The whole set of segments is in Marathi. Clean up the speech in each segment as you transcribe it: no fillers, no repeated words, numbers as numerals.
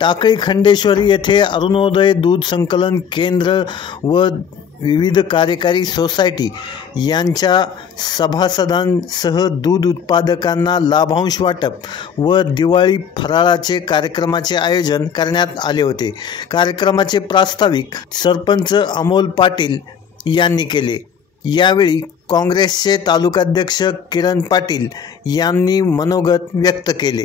टाकळी खंडेश्वरी येथे अरुणोदय दूध संकलन केंद्र व विविध कार्यकारी सोसायटी यांच्या सभासदांसह दूध उत्पादकांना लाभांश वाटप व दिवाळी फराळाचे कार्यक्रमाचे आयोजन करण्यात आले होते। कार्यक्रमाचे प्रास्ताविक सरपंच अमोल पाटील यांनी केले। यावेळी काँग्रेसचे तालुकाध्यक्ष किरण पाटील यांनी मनोगत व्यक्त केले।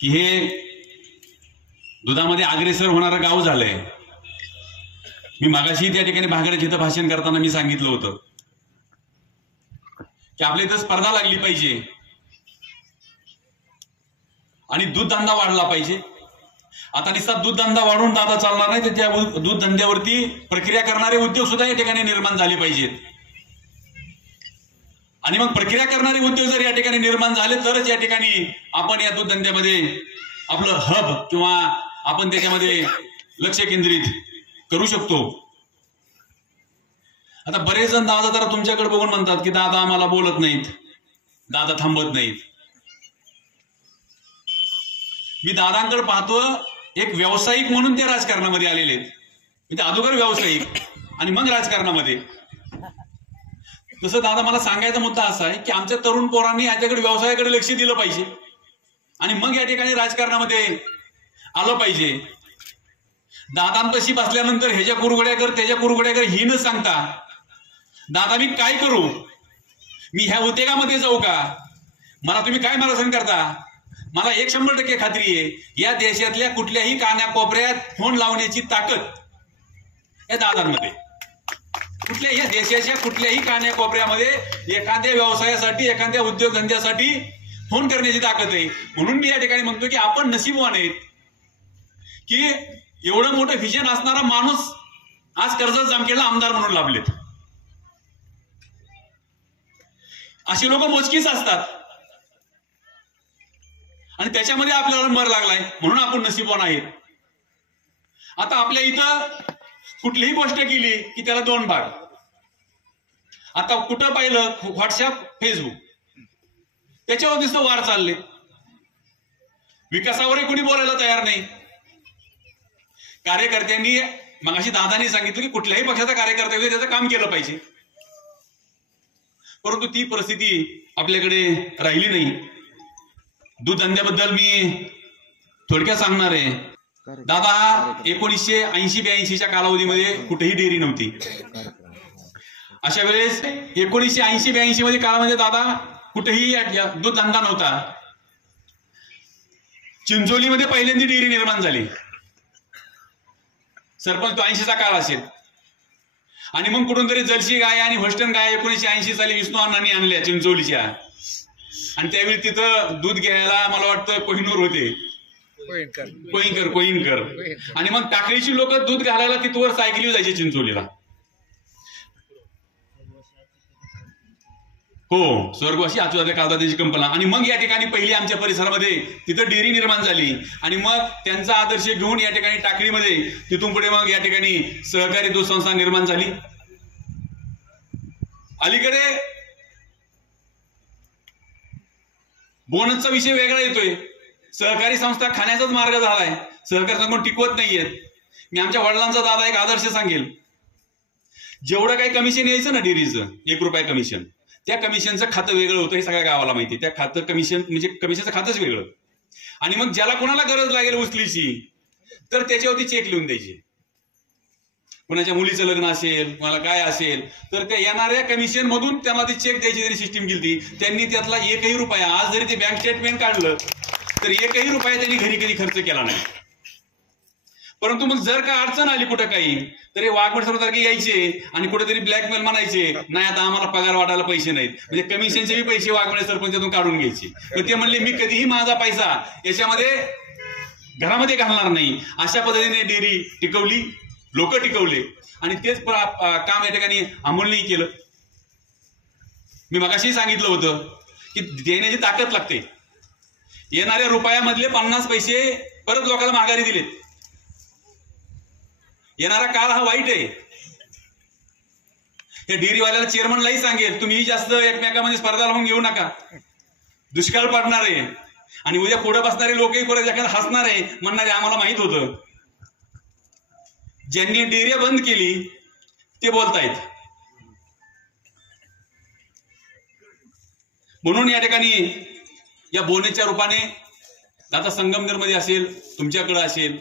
की हे दुधामध्ये अग्रेसर होणारं गाव झालंय। मी मागाशी त्या ठिकाणी भागड्याच्या इथं भाषण करताना मी सांगितलं होतं की आपल्या इथं स्पर्धा लागली पाहिजे आणि दूध धंदा वाढला पाहिजे। आता नुसता दूध धंदा वाढून दादा चालणार नाही, तर त्या दूध धंद्यावरती प्रक्रिया करणारे उद्योग सुद्धा या ठिकाणी निर्माण झाले पाहिजेत। आणि मग प्रक्रिया करणारे उद्योग जर या ठिकाणी निर्माण झाले तरच या ठिकाणी आपण या दूध धंद्यामध्ये आपलं हब किंवा आपण त्याच्यामध्ये लक्ष केंद्रित करू शकतो। आता बरेच जण दादा जरा तुमच्याकडे बघून म्हणतात की दादा आम्हाला बोलत नाहीत, दादा थांबत नाहीत। मी दादांकडे पाहतो एक व्यावसायिक म्हणून ते राजकारणामध्ये आलेले आहेत, म्हणजे अगोदर व्यावसायिक आणि मग राजकारणामध्ये। तसं दादा मला सांगायचा मुद्दा असा आहे की आमच्या तरुण पोरांनी याच्याकडे व्यवसायाकडे लक्ष दिलं पाहिजे आणि मग या ठिकाणी राजकारणामध्ये आलं पाहिजे। दादांपाशी बसल्यानंतर ह्याच्या कुरघोड्या कर त्याच्या कुरघोड्या कर ही न सांगता दादा मी काय करू, मी ह्या उद्योगामध्ये जाऊ का, मला तुम्ही काय मार्गदर्शन करता। मला 100% खात्री आहे या देशातल्या कुठल्याही कानाकोपऱ्यात फोन लावण्याची ताकद या दादांमध्ये, कुठल्याही देशाच्या कुठल्याही कानाकोपऱ्यामध्ये एखाद्या व्यवसायासाठी एखाद्या उद्योगधंद्यासाठी फोन करण्याची ताकद आहे। म्हणून मी या ठिकाणी म्हणतो की आपण नशीबवान आहेत की एवढं मोठं व्हिजन असणारा माणूस आज कर्जत जामखेडला आमदार म्हणून लाभलेत। अशी लोक मोजकीच असतात आणि त्याच्यामध्ये आपल्याला मर लागलाय, म्हणून आपण नशीबवान आहेत। आता आपल्या इथं कुठलीही गोष्ट केली की त्याला 2 भाग। आता कुठं पाहिलं व्हॉट्सअप फेसबुक त्याच्यावर दिसतो वार चालले, विकासावरही कोणी बोलायला तयार नाही। कार्यकर्त्यांनी मगाशी दादांनी सांगितलं की कुठल्याही पक्षाचा कार्यकर्ता होते त्याचं काम केलं पाहिजे, परंतु ती परिस्थिती आपल्याकडे राहिली नाही। दूध धंद्याबद्दल मी थोडक्यात सांगणार आहे। दादा 1980-82च्या कालावधीमध्ये कुठेही डेअरी नव्हती। अशा वेळेस 1980-82 मध्ये काळामध्ये दादा कुठेही दूध धंदा नव्हता। चिंचोलीमध्ये पहिल्यांदा डेअरी निर्माण झाली, सरपंच 80चा काळ असेल। आणि मग कुठून तरी जर्सी गाय आणि होस्टन गाय 1980 साली विष्णू अण्णांनी आणल्या चिंचोलीच्या, आणि त्यावेळी तिथं दूध घ्यायला मला वाटतं कोहिनूर होते, कोईनकर। आणि मग टाकळीची लोक दूध घालायला तिथवर सायकली जायचे चिंचोलीला। हो, स्वर्गवासी आचुदादा काळदादाची कंपना। आणि मग या ठिकाणी पहिली आमच्या परिसरामध्ये तिथं डेअरी निर्माण झाली आणि मग त्यांचा आदर्श घेऊन या ठिकाणी टाकळीमध्ये तिथून पुढे मग या ठिकाणी सहकारी दूध संस्था निर्माण झाली। अलीकडे बोनसचा विषय वेगळा येतोय, सहकारी संस्था खाण्याचाच मार्ग झालाय, सहकारी संस्था टिकवत नाहीयेत। मी आमच्या वडिलांचा दादा एक आदर्श सांगेल, जेवढं काही कमिशन यायचं ना डेअरीचं 1 रुपया कमिशन, त्या कमिशनचं खातं वेगळं होतं हे सगळ्या गावाला माहिती। त्या खातं कमिशन म्हणजे कमिशनचं खातंच वेगळं। आणि मग ज्याला कोणाला गरज लागेल उचलीची तर त्याच्यावरती चेक लिहून द्यायचे. कोणाच्या मुलीचं लग्न असेल, मला काय असेल, तर त्या येणाऱ्या कमिशन मधून त्यांना ती चेक द्यायची त्यांनी सिस्टीम केली. त्यांनी त्यातला एकही रुपया, आज जरी ते बँक स्टेटमेंट काढलं तर एकही रुपया त्यांनी घरी कधी खर्च केला नाही. परंतु मग जर का अडचण आली कुठं काही, तर हे वाघमोड सारखे यायचे आणि कुठेतरी ब्लॅकमेल म्हणायचे, नाही आता आम्हाला पगार वाटायला पैसे नाहीत, म्हणजे कमिशनचे बी पैसे वाघमोड सरपंचातून काढून घ्यायचे. पण ते म्हणले मी कधीही माझा पैसा याच्यामध्ये घरामध्ये घालणार नाही. अशा पद्धतीने डेअरी टिकवली, लोक टिकवले आणि तेच काम या ठिकाणी अमोलनेही केलं. मी मगाशी सांगितलं होतं की देण्याची ताकद लागते. येणाऱ्या रुपयामधले 50 पैसे परत लोकांना माघारी दिलेत. येणारा काळ हा वाईट आहे. या डेअरीवाल्याला चेअरमनलाही सांगेल, तुम्ही जास्त एकमेकांमध्ये स्पर्धा लावून घेऊ नका, दुष्काळ पडणार आहे. आणि उद्या पुढे बसणारे लोकही परत हसणार आहे, म्हणणारे आम्हाला माहित होतं. ज्यांनी डेअरी बंद केली ते बोलतायत. म्हणून या ठिकाणी या बोनसच्या रूपाने आता संगमनेरमध्ये असेल, तुमच्याकडे असेल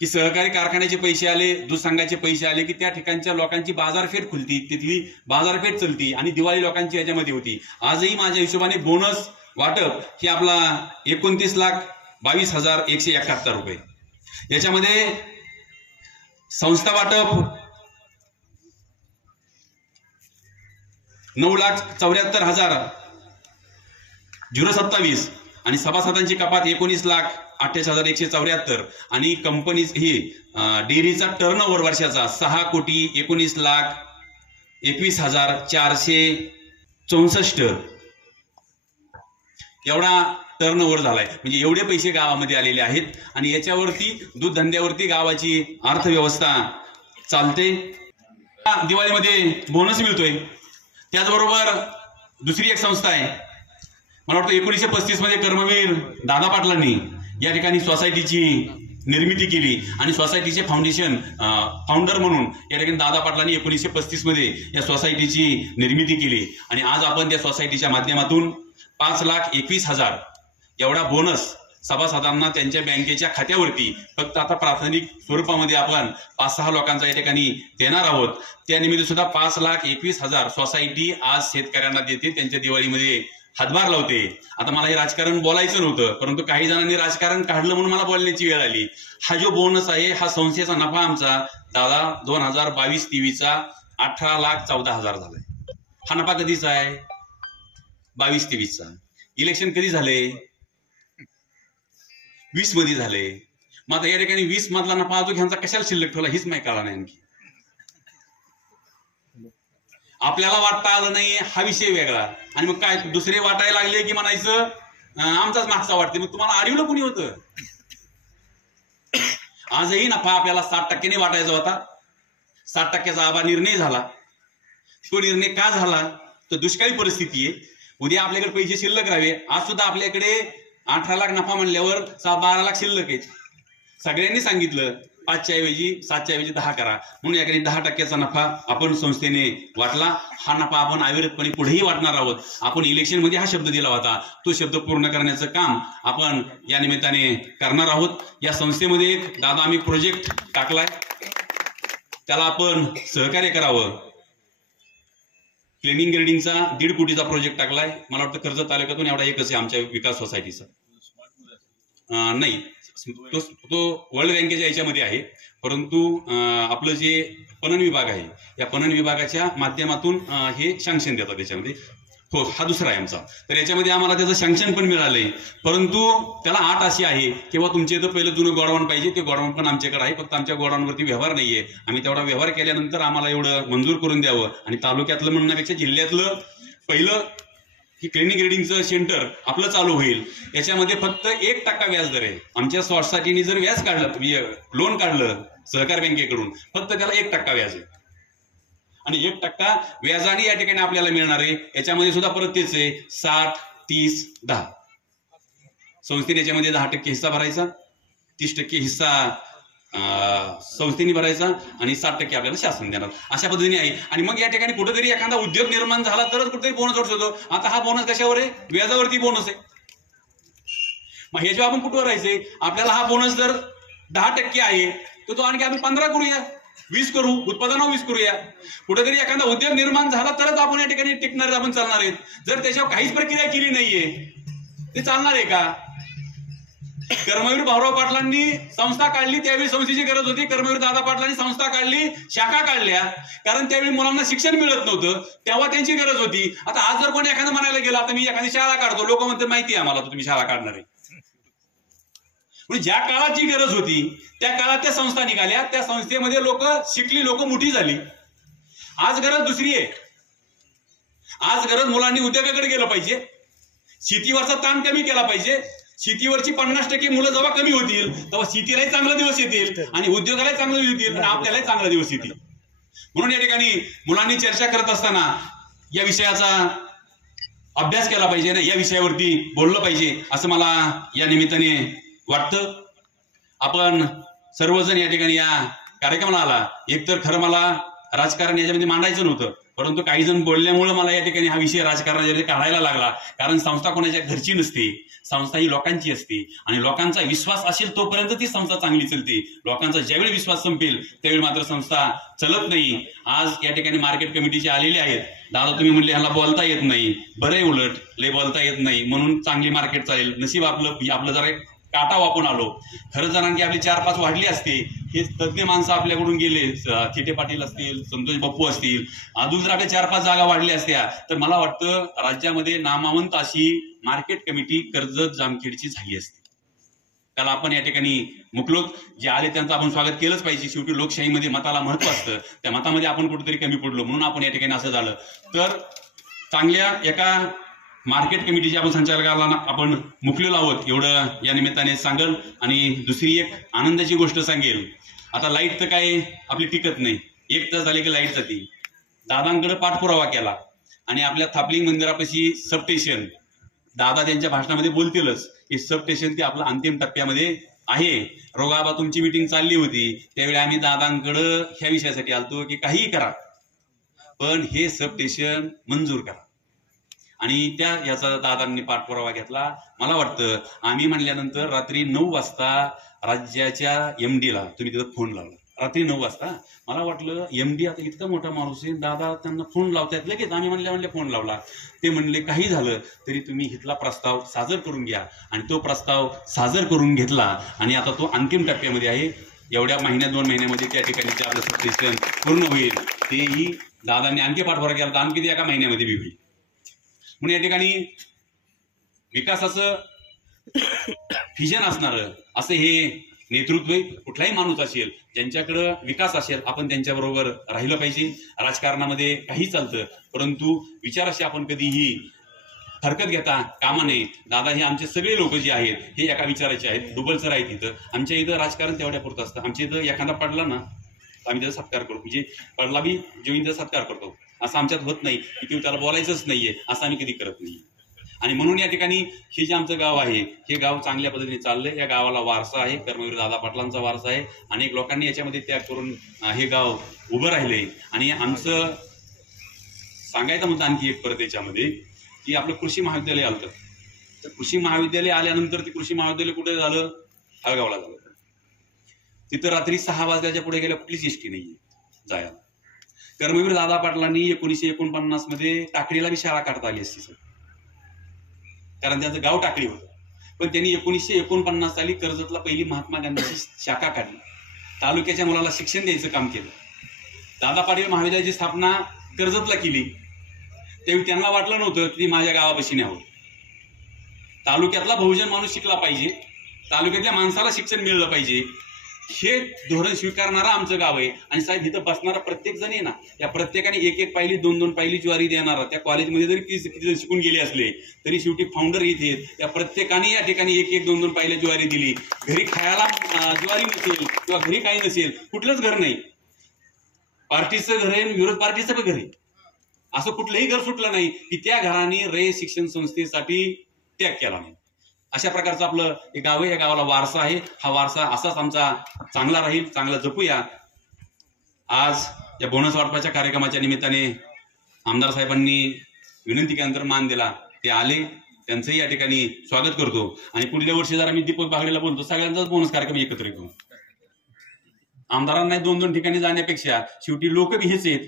की सहकारी कारखान्याचे पैसे आले, दूध संघाचे पैसे आले की त्या ठिकाणच्या लोकांची बाजारपेठ खुलती, तिथली बाजारपेठ चलती आणि दिवाळी लोकांची याच्यामध्ये होती. आजही माझ्या हिशोबाने बोनस वाटप हे आपला 29,22,171 रुपये. याच्यामध्ये संस्था वाटप 9,74,027 आणि सभासदांची कपात 19,28,174 आणि कंपनी ही डेअरीचा टर्नओव्हर वर्षाचा 6,19,21,464 एवढा टर्नओव्हर झालाय. म्हणजे एवढे पैसे गावामध्ये आलेले आहेत आणि याच्यावरती दूध धंद्यावरती गावाची अर्थव्यवस्था चालते. दिवाळीमध्ये बोनस मिळतोय. त्याचबरोबर दुसरी एक संस्था आहे, मला वाटतं 1935 मध्ये कर्मवीर दादा पाटलांनी या ठिकाणी सोसायटीची निर्मिती केली आणि सोसायटीचे फाउंडर म्हणून या ठिकाणी दादा पाटलांनी 1935 मध्ये या सोसायटीची निर्मिती केली. आणि आज आपण त्या सोसायटीच्या माध्यमातून 5,21,000 एवढा बोनस सभासदांना त्यांच्या बँकेच्या खात्यावरती फक्त आता प्राथमिक स्वरूपामध्ये आपण 5-6 लोकांचा या ठिकाणी देणार आहोत. त्यानिमित्त सुद्धा 5,21,000 सोसायटी आज शेतकऱ्यांना देते, त्यांच्या दिवाळीमध्ये हातभार लावते. आता मला हे राजकारण बोलायचं नव्हतं, परंतु काही जणांनी राजकारण काढलं म्हणून मला बोलण्याची वेळ आली. हा जो बोनस आहे हा संस्थेचा नफा आमचा दादा 2022-23चा 18,14,000 झालाय. हा नफा कधीचा आहे? 22-23चा. इलेक्शन कधी झाले? 20 मध्ये झाले. मग आता या ठिकाणी 20 मधला नफा अजून ह्यांचा कशाला शिल्लक ठेवला हेच माहिती कळला नाही. आणखी आपल्याला वाटता आलं नाही हा विषय वेगळा. आणि मग काय दुसरे वाटायला लागले की म्हणायचं आमचाच मागचा वाटते. मग तुम्हाला आडवलं कोणी होतं? आजही नफा आपल्याला 60% वाटायचा होता. 60%चा आबा निर्णय झाला. तो निर्णय का झाला? तर दुष्काळी परिस्थिती आहे. उद्या आपल्याकडे पैसे शिल्लक राहावे. आज सुद्धा आपल्याकडे 18 लाख नफा म्हणल्यावर 12 लाख शिल्लक आहेत. सगळ्यांनी सांगितलं 5च्या ऐवजी 7च्या ऐवजी 10 करा, म्हणून याकडे 10% नफा आपण संस्थेने वाटला. हा नफा आपण अविरतपणे पुढेही वाटणार आहोत. आपण इलेक्शन मध्ये हा शब्द दिला होता, तो शब्द पूर्ण करण्याचं काम आपण या निमित्ताने करणार आहोत. या संस्थेमध्ये एक दादा आम्ही प्रोजेक्ट टाकलाय, त्याला आपण सहकार्य करावं. क्लिनिंग ग्रेडिंगचा 1.5 कोटीचा प्रोजेक्ट टाकलाय. मला वाटतं कर्जत तालुक्यातून एवढा एकच आहे आमच्या विकास सोसायटीचा. नाही, तो वर्ल्ड बँकेच्या याच्यामध्ये आहे, परंतु आपलं जे पणन विभाग आहे या पणन विभागाच्या माध्यमातून हे सँक्शन देतात त्याच्यामध्ये. हो, हा दुसरा आहे आमचा. तर याच्यामध्ये आम्हाला त्याचं सँक्शन पण मिळालंय, परंतु त्याला अट अशी आहे किंवा तुमच्या इथं पहिलं जुनं गोडाऊन पाहिजे. ते गोडाऊन पण आमच्याकडे आहे, फक्त आमच्या गोडाऊनवरती व्यवहार नाहीये. आम्ही तेवढा व्यवहार केल्यानंतर आम्हाला एवढं मंजूर करून द्यावं. आणि तालुक्यातलं म्हणण्यापेक्षा जिल्ह्यातलं पहिलं ही क्लिनिक ग्रेडिंगचं सेंटर आपलं चालू होईल. याच्यामध्ये फक्त 1% व्याज दर आहे. आमच्या सोसायटीने जर व्याज काढलं, लोन काढलं सहकार बँकेकडून, फक्त त्याला 1% व्याज आहे. आणि 1% व्याजाने या ठिकाणी आपल्याला मिळणार आहे. याच्यामध्ये सुद्धा परत तेच आहे 60-30-10. संस्थेने याच्यामध्ये 10% हिस्सा भरायचा, 30% हिस्सा संस्थेने भरायचा आणि 60% आपल्याला शासन देणार. अशा पद्धतीने आहे. आणि मग या ठिकाणी कुठेतरी एखादा उद्योग निर्माण झाला तरच कुठेतरी बोनस वाटत होतो. आता हा बोनस कशावर आहे? व्याजावरती बोनस आहे. मग ह्याच्यावर आपण कुठवर राहायचंय? आपल्याला हा बोनस जर 10% आहे तर तो आणखी आम्ही 15 करूया, 20 करू, उत्पादनावर 20 करूया. कुठेतरी एखादा उद्योग निर्माण झाला तरच आपण या ठिकाणी टिकणार, आपण चालणार आहेत. जर त्याच्यावर काहीच प्रक्रिया केली नाहीये ते चालणार आहे का? कर्मवीर भाऊराव पाटलांनी संस्था काढली, त्यावेळी संस्थेची गरज होती. कर्मवीर दादा पाटलांनी संस्था काढली, शाखा काढल्या, कारण त्यावेळी मुलांना शिक्षण मिळत नव्हतं, तेव्हा त्यांची गरज होती. आता आज जर कोणी एखादं म्हणायला गेलं आता मी एखादी शाळा काढतो, लोक म्हणतात माहिती आहे आम्हाला तुम्ही शाळा काढणार आहे. म्हणजे ज्या काळात जी गरज होती त्या काळात त्या संस्था निघाल्या, त्या संस्थेमध्ये लोक शिकली, लोक मोठी झाली. आज गरज दुसरी आहे. आज गरज मुलांनी उद्योगाकडे गेलं पाहिजे, शेतीवरचा ताण कमी केला पाहिजे. शेतीवरची 50% मुलं जेव्हा कमी होतील तेव्हा शेतीलाही चांगले दिवस येतील आणि उद्योगालाही चांगले दिवस येतील आणि आपल्यालाही चांगले दिवस येतील. म्हणून या ठिकाणी मुलांनी चर्चा करत असताना या विषयाचा अभ्यास केला पाहिजे ना, या विषयावरती बोललं पाहिजे असं मला या निमित्ताने वाटतं. आपण सर्वजण या ठिकाणी या कार्यक्रमाला आला. एकतर खरं मला राजकारण याच्यामध्ये मांडायचं नव्हतं, परंतु काही जण बोलल्यामुळे मला या ठिकाणी हा विषय राजकारणाच्या काढायला लागला. कारण संस्था कोणाच्या घरची नसते, संस्था ही लोकांची असते आणि लोकांचा विश्वास असेल तोपर्यंत ती संस्था चांगली चालते. लोकांचा ज्यावेळी विश्वास संपेल त्यावेळी मात्र संस्था चलत नाही. आज या ठिकाणी मार्केट कमिटीचे आलेले आहेत. दादा तुम्ही म्हणले ह्याला बोलता येत नाही, बरं उलट लय बोलता येत नाही म्हणून चांगली मार्केट चालेल. नशीब आपलं जरा काटा वापून आलो. खरं जणांकी आपली 4-5 वाढली असते. हे तज्ञ माणसं आपल्याकडून गेले, थिटे पाटील असतील, संतोष बाप्पू असतील, अजून जर आपल्या 4-5 जागा वाढल्या असत्या तर मला वाटतं राज्यामध्ये नामावंत अशी मार्केट कमिटी कर्जत जामखेडची झाली असती. त्याला आपण या ठिकाणी मुकलोत जे आले त्यांचं आपण स्वागत केलंच पाहिजे. शेवटी लोकशाहीमध्ये मताला महत्व असतं, त्या मतामध्ये आपण कुठेतरी कमी पडलो म्हणून आपण या ठिकाणी असं झालं. तर चांगल्या एका मार्केट कमिटीच्या आपण संचालकाला आपण मुकलेलो आहोत एवढं या निमित्ताने सांगेल. आणि दुसरी एक आनंदाची गोष्ट सांगेल. आता लाईट तर काय आपली टिकत नाही, 1 तास झाले की लाईट जाते. दादांकडे पाठपुरावा केला आणि आपल्या थापलिंग मंदिरापाशी सबस्टेशन, दादा त्यांच्या भाषणामध्ये बोलतीलच, हे सबस्टेशन ते आपलं अंतिम टप्प्यामध्ये आहे. रोगाबा तुमची मिटिंग चालली होती त्यावेळी आम्ही दादांकडं ह्या विषयासाठी आलतो की काहीही करा पण हे सबस्टेशन मंजूर करा. आणि याचा दादांनी पाठपुरावा घेतला. मला वाटतं आम्ही म्हणल्यानंतर रात्री 9 वाजता राज्याच्या MDला तुम्ही तिथं फोन लावला. रात्री 9 वाजता मला वाटलं MD आता इतका मोठा माणूस आहे, दादा त्यांना फोन लावतात लगेच. आम्ही म्हणल्या फोन लावला. ते म्हणले काही झालं तरी तुम्ही इथला प्रस्ताव सादर करून घ्या. आणि तो प्रस्ताव सादर करून घेतला आणि आता तो अंतिम टप्प्यामध्ये आहे. एवढ्या महिन्यात 2 महिन्यामध्ये त्या ठिकाणी आपलं सबस्टेशन पूर्ण होईल. तेही दादांनी आणखी पाठपुरावा केला तर आणखी एका महिन्यामध्ये बी होईल. म्हणून या ठिकाणी विकासाचं व्हिजन असणारं असं हे नेतृत्व कुठलाही माणूस असेल ज्यांच्याकडं विकास असेल आपण त्यांच्याबरोबर राहिलं पाहिजे. राजकारणामध्ये काही चालतं परंतु विचाराशी आपण कधीही हरकत घेता कामा नये. दादा हे आमचे सगळे लोक जे आहेत हे एका विचाराचे आहेत. डुबलसर आहेत इथं. आमच्या इथं राजकारण तेवढ्या पुरतं असतं. आमच्या इथं एखादा पडला ना आम्ही त्याचा सत्कार करू, म्हणजे पडला बी जेवीन सत्कार करतो. असं आमच्यात होत नाही की तुम्ही त्याला बोलायचंच नाहीये, असं आम्ही कधी करत नाही. आणि म्हणून या ठिकाणी हे जे आमचं गाव आहे हे गाव चांगल्या पद्धतीने चाललंय. या गावाला वारसा आहे, कर्मवीर दादा पाटलांचा वारसा आहे. अनेक लोकांनी याच्यामध्ये त्याग करून हे गाव उभं राहिलंय. आणि आमचं सांगायचा मुद्दा आणखी एक परत याच्यामध्ये की आपलं कृषी महाविद्यालय आलं. तर कृषी महाविद्यालय आल्यानंतर ते कृषी महाविद्यालय कुठे झालं? हळगावला झालं. तिथं रात्री 6 वाजल्याच्या पुढे गेल्या कुठलीच एसटी नाहीये जायला. कर्मवीर दादा पाटलांनी 1949 मध्ये टाकडीला बी शाळा काढता आली असती सर, कारण त्यांचं गाव टाकडी होतं. पण त्यांनी 1949 साली कर्जतला पहिली महात्मा गांधीची शाखा काढली. तालुक्याच्या मुलाला शिक्षण द्यायचं काम केलं. दादा पाटील महाविद्यालयाची स्थापना कर्जतला केली. त्यावेळी त्यांना वाटलं नव्हतं की माझ्या गावापाशी न्यावं. तालुक्यातला बहुजन माणूस शिकला पाहिजे, तालुक्यातल्या माणसाला शिक्षण मिळलं पाहिजे हे धोरण स्वीकारणारा आमचं गाव आहे. आणि साहेब इथं बसणारा प्रत्येक जण आहे ना, या प्रत्येकाने 1-1 पायली 2-2 पायली ज्वारी देणारा. त्या कॉलेजमध्ये जरी किती जण शिकून गेले असले तरी शेवटी फाउंडर इथे त्या प्रत्येकाने या ठिकाणी 1-1 2-2 पायली ज्वारी दिली. घरी खायला ज्वारी नसेल किंवा घरी काही नसेल, कुठलंच घर नाही, पार्टीचं घर आहे विरोध पार्टीचं पण घर आहे, असं कुठलंही घर सुटलं नाही की त्या घराने रे शिक्षण संस्थेसाठी त्याग केला नाही. अशा प्रकारचं आपलं हे गाव आहे. या गावाला वारसा आहे. हा वारसा असाच आमचा चांगला राहील, चांगला जपूया. आज या बोनस वाटपाच्या कार्यक्रमाच्या निमित्ताने आमदार साहेबांनी विनंती केल्यानंतर मान दिला, ते आले, त्यांचंही या ठिकाणी स्वागत करतो. आणि पुढल्या वर्षी जरा मी दीपक बागडेला बोलतो, सगळ्यांचाच बोनस कार्यक्रम एकत्र करू. आमदारांना 2-2 ठिकाणी जाण्यापेक्षा शेवटी लोक बी हेच आहेत,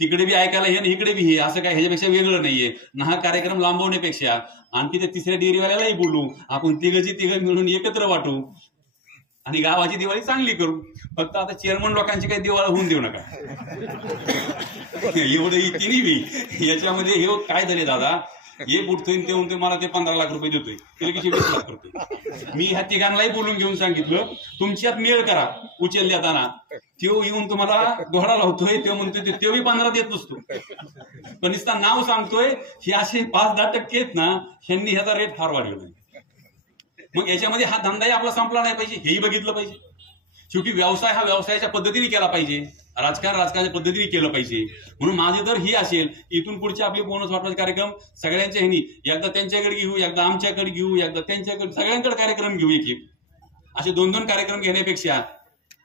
तिकडे बी ऐकायला हे आणि इकडे बी हे, असं काय ह्याच्यापेक्षा वेगळं नाहीये ना. हा कार्यक्रम लांबवण्यापेक्षा आणखी त्या तिसऱ्या डेअरीवाल्यालाही बोलू, आपण तिघं मिळून एकत्र वाटू आणि गावाची दिवाळी चांगली करू. फक्त आता चेअरमन लोकांची काही दिवाळी होऊन देऊ नका. एवढं तिन्ही बी याच्यामध्ये हे काय झाले दादा, एक उठतोय ते म्हणतोय मला ते 15 लाख रुपये देतोय, त्याला की 20 लाख करतोय. मी ह्या तिघांनाही बोलून घेऊन सांगितलं तुमच्यात मेळ करा उचल देताना. तो येऊन तुम्हाला घोडा लावतोय, तो म्हणतोय तो बी 15 देत नसतो, पण नुसता नाव सांगतोय. हे असे 5-10% आहेत ना, ह्यांनी ह्याचा रेट फार वाढलेला आहे. मग याच्यामध्ये हा धंदाही आपला संपला नाही पाहिजे, हेही बघितलं पाहिजे. शेवटी व्यवसाय हा व्यवसायाच्या पद्धतीने केला पाहिजे, राजकारणाच्या पद्धतीने केलं पाहिजे. म्हणून माझे तर ही असेल, इथून पुढचे आपले बोनस वाटपाचे कार्यक्रम सगळ्यांच्या ह्यांनी, एकदा त्यांच्याकडे घेऊ, एकदा आमच्याकडे घेऊ, एकदा त्यांच्याकडे, सगळ्यांकडे कार्यक्रम घेऊ. एक असे 2-2 कार्यक्रम घेण्यापेक्षा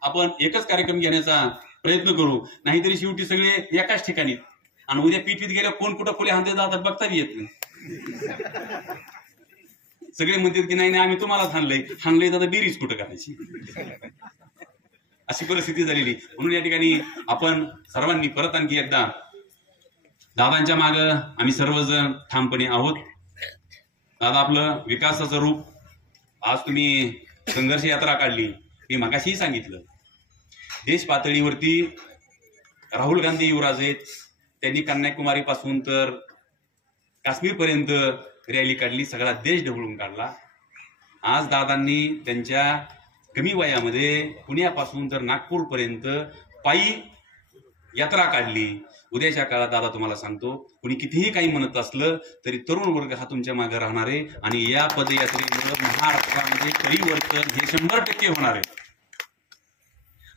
आपण एकच कार्यक्रम घेण्याचा प्रयत्न करू. नाहीतरी शेवटी सगळे एकाच ठिकाणी आणि उद्या पीठीत गेल्या कोण कुठं फुले हाणते जातात बघता येत नाही. सगळे म्हणतात की नाही आम्ही तुम्हालाच हाणलंय तर बिरीज कुठं करायची, अशी परिस्थिती झालेली. म्हणून या ठिकाणी आपण सर्वांनी परत आणखी एकदा दादांच्या माग आम्ही सर्वजण ठामपणे आहोत. दादा आपलं विकासाचं रूप, आज तुम्ही संघर्ष यात्रा काढली, मी मगाशीही सांगितलं. देश पातळीवरती राहुल गांधी युवराज आहेत, त्यांनी कन्याकुमारी पासून तर काश्मीर पर्यंत रॅली काढली, सगळा देश ढवळून काढला. आज दादांनी त्यांच्या कमी वयामध्ये पुण्यापासून तर नागपूर पर्यंत पायी यात्रा काढली. उद्याच्या काळात दादा तुम्हाला सांगतो, कुणी कितीही काही म्हणत असलं तरी तरुण वर्ग हा तुमच्या मागे राहणार आहे आणि या पदयात्रेमुळे महाराष्ट्रामध्ये परिवर्तन हे 100% होणार आहे.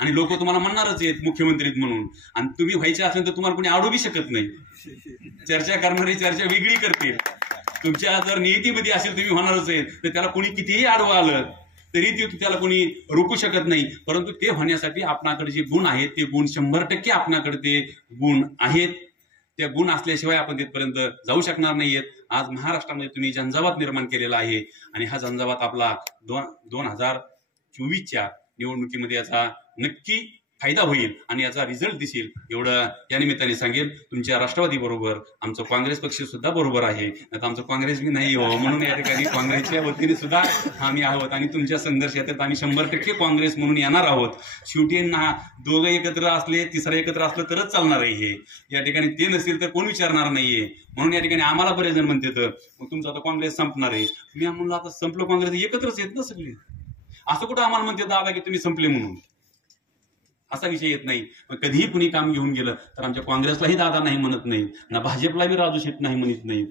आणि लोक तुम्हाला म्हणणारच आहेत मुख्यमंत्री म्हणून, आणि तुम्ही व्हायचे असेल तर तुम्हाला कोणी अडवू शकत नाही. चर्चा करणारी चर्चा वेगळी करतील. तुमच्या जर नियतीमध्ये असेल तुम्ही होणारच आहेत, तर त्याला कोणी कितीही आडवं आलं तरी त्याला कोणी रोखू शकत नाही. परंतु ते होण्यासाठी आपणाकडे जे गुण आहेत ते गुण 100% आपणाकडे ते गुण आहेत. त्या गुण असल्याशिवाय आपण तिथपर्यंत जाऊ शकणार नाहीयेत. आज महाराष्ट्रामध्ये तुम्ही झंझावात निर्माण केलेला आहे आणि हा झंझावात आपला 2024च्या निवडणुकीमध्ये याचा नक्की फायदा होईल आणि याचा रिझल्ट दिसेल, एवढं या निमित्ताने सांगेल. तुमच्या राष्ट्रवादी बरोबर आमचं काँग्रेस पक्ष सुद्धा बरोबर आहे, आता आमचं काँग्रेस बी नाही हो, म्हणून या ठिकाणी काँग्रेसच्या वतीने सुद्धा आम्ही आहोत आणि तुमच्या संघर्ष याच्यात आम्ही 100% काँग्रेस म्हणून येणार आहोत. शेवटी ना दोघं एकत्र असले, तिसरं एकत्र असलं तरच चालणार आहे हे. या ठिकाणी ते नसेल तर कोण विचारणार नाहीये. म्हणून या ठिकाणी आम्हाला बरेच जण म्हणते तर मग तुमचं आता काँग्रेस संपणार आहे. मी म्हणलं आता संपलं काँग्रेस, एकत्रच येत ना सगळे. असं कुठं आम्हाला म्हणते दादा की तुम्ही संपले म्हणून, असा विषय येत नाही. कधीही कुणी काम घेऊन गेलं तर आमच्या काँग्रेसलाही दादा नाही म्हणत नाही, ना भाजपला बी राजू शेठ नाही म्हणत नाही,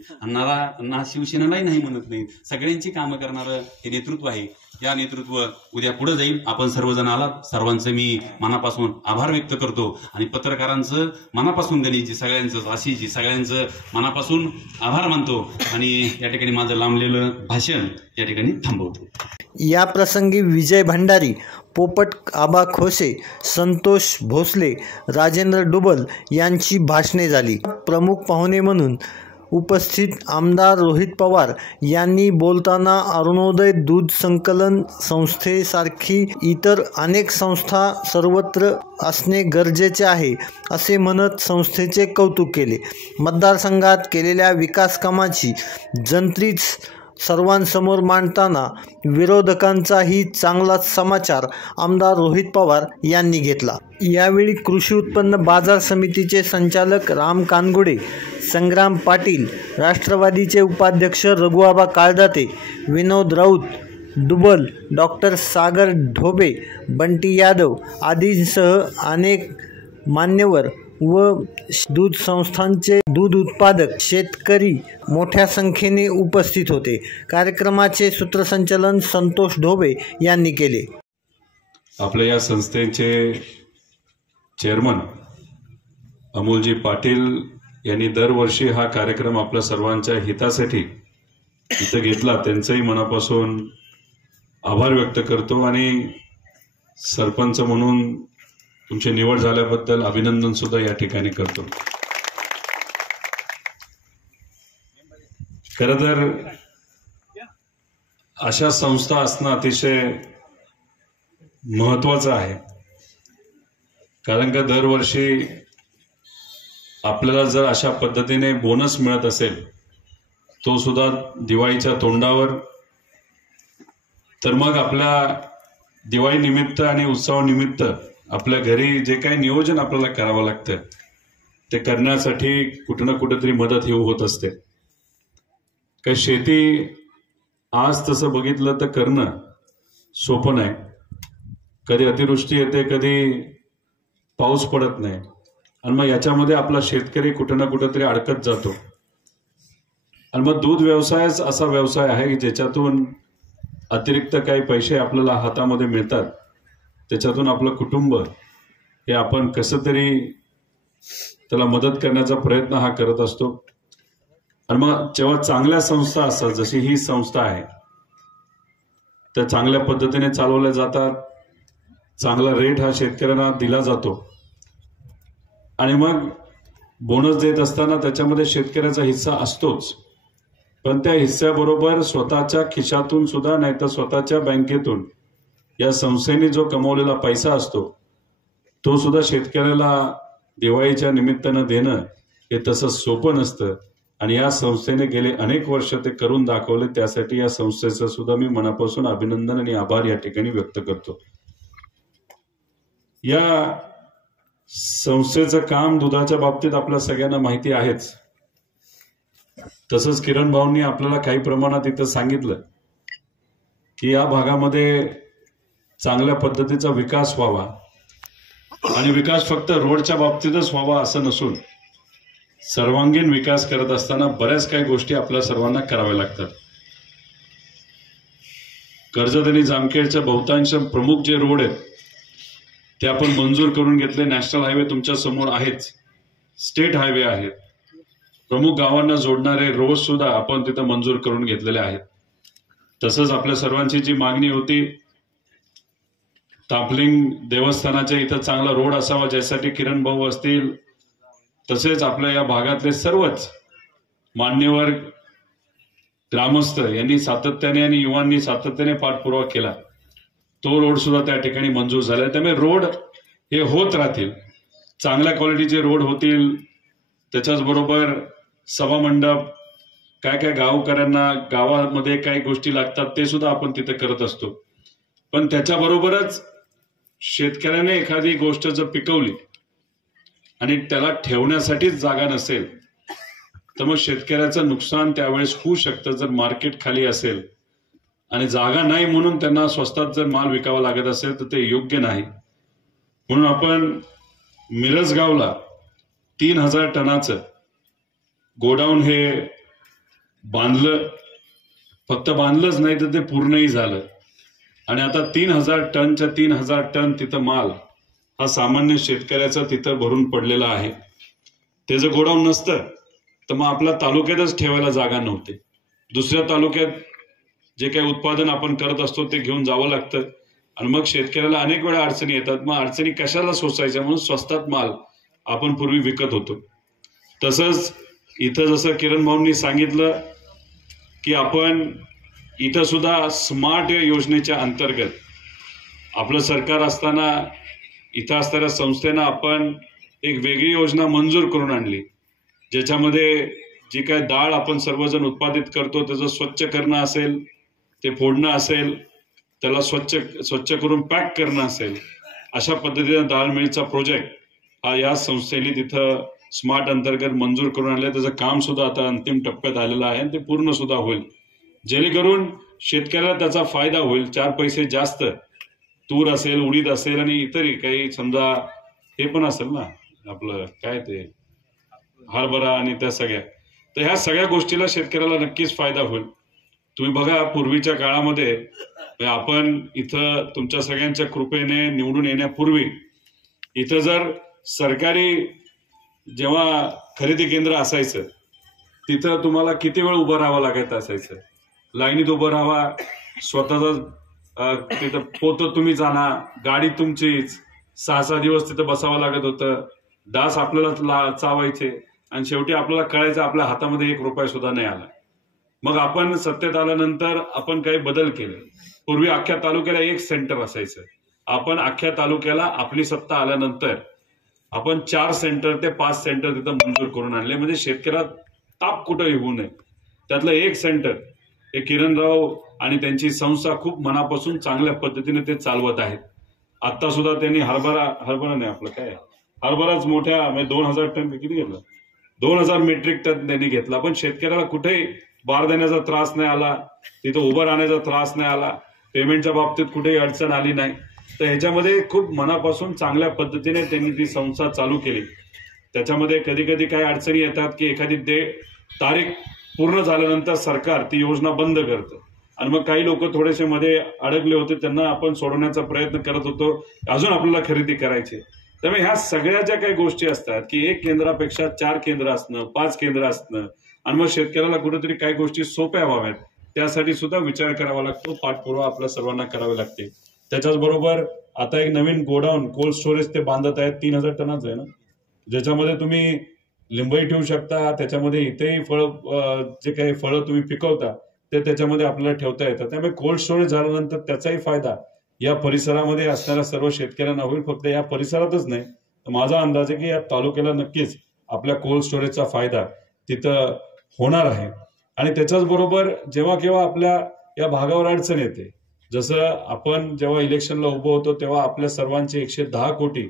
ना शिवसेनेलाही नाही म्हणत नाही. सगळ्यांची कामं करणारं हे नेतृत्व आहे. या नेतृत्व उद्या पुढे जाईल. आपण सर्वजण आलात, सर्वांचं मी मनापासून आभार व्यक्त करतो आणि पत्रकारांचं मनापासून गणितची सगळ्यांचं आशिषची सगळ्यांचं मनापासून आभार मानतो आणि या ठिकाणी माझं लांबलेलं भाषण या ठिकाणी थांबवतो. या प्रसंगी विजय भंडारी, पोपट आबा खोसे, संतोष भोसले, राजेंद्र डुबल यांची भाषणे झाली. प्रमुख पाहुणे म्हणून उपस्थित आमदार रोहित पवार यांनी बोलताना अरुणोदय दूध संकलन संस्थेसारखी इतर अनेक संस्था सर्वत्र असणे गरजेचे आहे असे म्हणत संस्थेचे कौतुक केले. मतदारसंघात केलेल्या विकास कामाची जंत्रीच सर्वांसमोर मांडताना विरोधकांचाही चांगलाच समाचार आमदार रोहित पवार यांनी घेतला. यावेळी कृषी उत्पन्न बाजार समितीचे संचालक राम कानगुडे, संग्राम पाटील, राष्ट्रवादीचे उपाध्यक्ष रघुआबा काळदाते, विनोद राऊत, डुबल, डॉक्टर सागर ढोबे, बंटी यादव आदींसह अनेक मान्यवर व दूध संस्थांचे दूध उत्पादक शेतकरी मोठ्या संख्येने उपस्थित होते. कार्यक्रमाचे सूत्रसंचालन संतोष ढोबे यांनी केले. आपल्या या संस्थेचे चेअरमन अमोलजी पाटील यांनी दरवर्षी हा कार्यक्रम आपल्या सर्वांच्या हितासाठी इथं घेतला. त्यांचंही मनापासून आभार व्यक्त करतो आणि सरपंच म्हणून तुमची निवड झाल्याबद्दल अभिनंदन सुद्धा या ठिकाणी करतो. खरं तर अशा संस्था असणं अतिशय महत्वाचं आहे. कारण का दरवर्षी आपल्याला जर अशा पद्धतीने बोनस मिळत असेल, तो सुद्धा दिवाळीच्या तोंडावर, तर मग आपल्या दिवाळी निमित्त आणि उत्सवानिमित्त आपल्या घरी जे काही नियोजन आपल्याला करावं लागतं ते करण्यासाठी कुठं ना कुठेतरी मदत ही होत असते. काही शेती आज तसं बघितलं तर करणं सोपं नाही. कधी अतिवृष्टी येते, कधी पाऊस पडत नाही, आणि मग याच्यामध्ये आपला शेतकरी कुठं ना कुठेतरी अडकत जातो. आणि मग दूध व्यवसायच असा व्यवसाय आहे की ज्याच्यातून अतिरिक्त काही पैसे आपल्याला हातामध्ये मिळतात, त्याच्यातून आपलं कुटुंब हे आपण कसं तरी त्याला मदत करण्याचा प्रयत्न हा करत असतो. आणि मग जेव्हा चांगल्या संस्था असतात, जशी ही संस्था आहे, त्या चांगल्या पद्धतीने चालवल्या जातात, चांगला रेट हा शेतकऱ्यांना दिला जातो, आणि मग बोनस देत असताना त्याच्यामध्ये शेतकऱ्याचा हिस्सा असतोच. पण त्या हिस्स्याबरोबर स्वतःच्या खिशातून सुद्धा, नाही तर स्वतःच्या बँकेतून या संस्थेने जो कमवलेला पैसा असतो तो सुद्धा शेतकऱ्याला दिवाळीच्या निमित्तानं देणं हे तसं सोपं नसतं. आणि या संस्थेने गेले अनेक वर्ष ते करून दाखवले. त्यासाठी या संस्थेचं सुद्धा मी मनापासून अभिनंदन आणि आभार या ठिकाणी व्यक्त करतो. या संस्थेचं काम दुधाच्या बाबतीत आपल्या सगळ्यांना माहिती आहेच. तसंच किरण भाऊंनी आपल्याला काही प्रमाणात इथं सांगितलं की या भागामध्ये चांगल्या पद्धतीचा विकास व्हावा, आणि विकास फक्त रोडच्या बाबतीतच व्हावा असं नसून सर्वांगीण विकास करत असताना बऱ्याच काही गोष्टी आपल्या सर्वांना कराव्या लागतात. कर्जत आणि जामखेडच्या बहुतांश प्रमुख जे रोड आहेत ते आपण मंजूर करून घेतले. नॅशनल हायवे तुमच्या समोर आहेच, स्टेट हायवे आहेत, प्रमुख गावांना जोडणारे रोड सुद्धा आपण तिथं मंजूर करून घेतलेले आहेत. तसंच आपल्या सर्वांची जी मागणी होती, तापलिंग देवस्थानाच्या इथं चांगला रोड असावा, ज्यासाठी किरण भाऊ असतील, तसेच आपल्या या भागातले सर्वच मान्यवर ग्रामस्थ यांनी सातत्याने आणि युवांनी सातत्याने पाठपुरावा केला. तो रोड सुद्धा त्या ठिकाणी मंजूर झाला. त्यामुळे रोड हे होत राहतील, चांगल्या क्वालिटीचे रोड होतील. त्याच्याच बरोबर सभामंडप, काय काय गावकऱ्यांना गावामध्ये काही गोष्टी लागतात ते सुद्धा आपण तिथे करत असतो. पण त्याच्याबरोबरच शेतकऱ्याने एखादी गोष्ट जर पिकवली आणि त्याला ठेवण्यासाठीच जागा नसेल तर मग शेतकऱ्याचं नुकसान त्यावेळेस होऊ शकतं. जर मार्केट खाली असेल आणि जागा नाही म्हणून त्यांना स्वस्तात जर माल विकावा लागत असेल तर ते योग्य नाही. म्हणून आपण मिरजगावला 3000 टनाचं गोडाऊन हे बांधलं. फक्त बांधलंच नाही तर ते पूर्णही झालं. आणि आता 3000 टनच्या 3000 टन तिथं माल हा सामान्य शेतकऱ्याचा तिथं भरून पडलेला आहे. ते जर गोडाऊन नसतं तर मग आपल्या तालुक्यातच ठेवायला जागा नव्हती. दुसऱ्या तालुक्यात जे काही उत्पादन आपण करत असतो ते घेऊन जावं लागतं, आणि मग शेतकऱ्याला अनेक वेळा अडचणी येतात. मग अडचणी कशाला सोसायच्या, म्हणून स्वस्तात माल आपण पूर्वी विकत होतो. तसंच इथं जसं किरण भाऊंनी सांगितलं की आपण इथं सुद्धा स्मार्ट योजनेच्या अंतर्गत आपलं सरकार असताना इथं असणाऱ्या संस्थेनं आपण एक वेगळी योजना मंजूर करून आणली, ज्याच्यामध्ये जी काय डाळ आपण सर्वजण उत्पादित करतो त्याचं स्वच्छ करणं असेल, ते फोडणं असेल, त्याला स्वच्छ करून पॅक करणं असेल, अशा पद्धतीने डाळ मिलचा प्रोजेक्ट हा या संस्थेने तिथं स्मार्ट अंतर्गत मंजूर करून आणलं. त्याचं काम सुद्धा आता अंतिम टप्प्यात आलेलं आहे आणि ते पूर्ण सुद्धा होईल, जेणेकरून शेतकऱ्याला त्याचा फायदा होईल. 4 पैसे जास्त तूर असेल, उडीद असेल आणि इतरही काही समजा हे पण असेल ना आपलं काय ते हरभरा आणि त्या सगळ्या, तर ह्या सगळ्या गोष्टीला शेतकऱ्याला नक्कीच फायदा होईल. तुम्ही बघा पूर्वीच्या काळामध्ये आपण इथं तुमच्या सगळ्यांच्या कृपेने निवडून येण्यापूर्वी इथं जर सरकारी जेव्हा खरेदी केंद्र असायचं तिथं तुम्हाला किती वेळ उभं राहावं लागायचं असायचं. लाईनीत उभं राहावा, स्वतःच तिथं पोतं तुम्ही जाणार, गाडी तुमचीच, 6-6 दिवस तिथं बसावं लागत होतं. डास आपल्याला चावायचे आणि शेवटी आपल्याला कळायचं आपल्या हातामध्ये 1 रुपया सुद्धा नाही आला. मग आपण सत्तेत आल्यानंतर आपण काही बदल केले. पूर्वी अख्ख्या तालुक्याला 1 सेंटर असायचं. आपण अख्ख्या तालुक्याला आपली सत्ता आल्यानंतर आपण 4 सेंटर ते 5 सेंटर तिथं मंजूर करून आणले, म्हणजे शेतकऱ्याला ताप कुठंही होऊ नये. त्यातलं एक सेंटर हे किरणराव आणि त्यांची संस्था खूप मनापासून चांगल्या पद्धतीने ते चालवत आहेत. आता सुद्धा त्यांनी हरभरा नाही आपलं काय हरभराच मोठ्या म्हणजे 2000 टन किती घेतलं, 2000 मेट्रिक टन त्यांनी घेतला. पण शेतकऱ्याला कुठेही बार देण्याचा त्रास नाही आला, तिथं उभं राहण्याचा त्रास नाही आला, पेमेंटच्या बाबतीत कुठेही अडचण आली नाही. तर ह्याच्यामध्ये खूप मनापासून चांगल्या पद्धतीने त्यांनी ती संस्था चालू केली. त्याच्यामध्ये कधी कधी काही अडचणी येतात की एखादी तारीख पूर्ण झाल्यानंतर सरकार ती योजना बंद करतं आणि मग काही लोक थोडेसे मध्ये अडकले होते, त्यांना आपण सोडवण्याचा प्रयत्न करत होतो. अजून आपल्याला खरेदी करायची. त्यामुळे ह्या सगळ्या ज्या काही गोष्टी असतात की 1 केंद्रापेक्षा 4 केंद्र असणं, 5 केंद्र असणं आणि मग शेतकऱ्याला कुठेतरी काही गोष्टी सोप्या व्हाव्यात त्यासाठी सुद्धा विचार करावा लागतो, पाठपुरावा आपल्या सर्वांना करावे लागते. त्याच्याच बरोबर आता एक नवीन गोडाऊन कोल्ड स्टोरेज ते बांधत आहेत, 3000 टनाचं आहे ना, ज्याच्यामध्ये तुम्ही लिंबई ठेवू शकता, त्याच्यामध्ये इथेही जे काही फळं तुम्ही पिकवता ते त्याच्यामध्ये आपल्याला ठेवता येतं. त्यामुळे कोल्ड स्टोरेज झाल्यानंतर त्याचाही फायदा या परिसरामध्ये असणाऱ्या सर्व शेतकऱ्यांना होईल. फक्त या परिसरातच नाही, तर माझा अंदाज आहे की या तालुक्याला नक्कीच आपल्या कोल्ड स्टोरेजचा फायदा तिथं होणार आहे. आणि त्याच्याच बरोबर जेव्हा केव्हा आपल्या या भागावर अडचण येते, जसं आपण जेव्हा इलेक्शनला उभं होतो तेव्हा आपल्या सर्वांचे 110 कोटी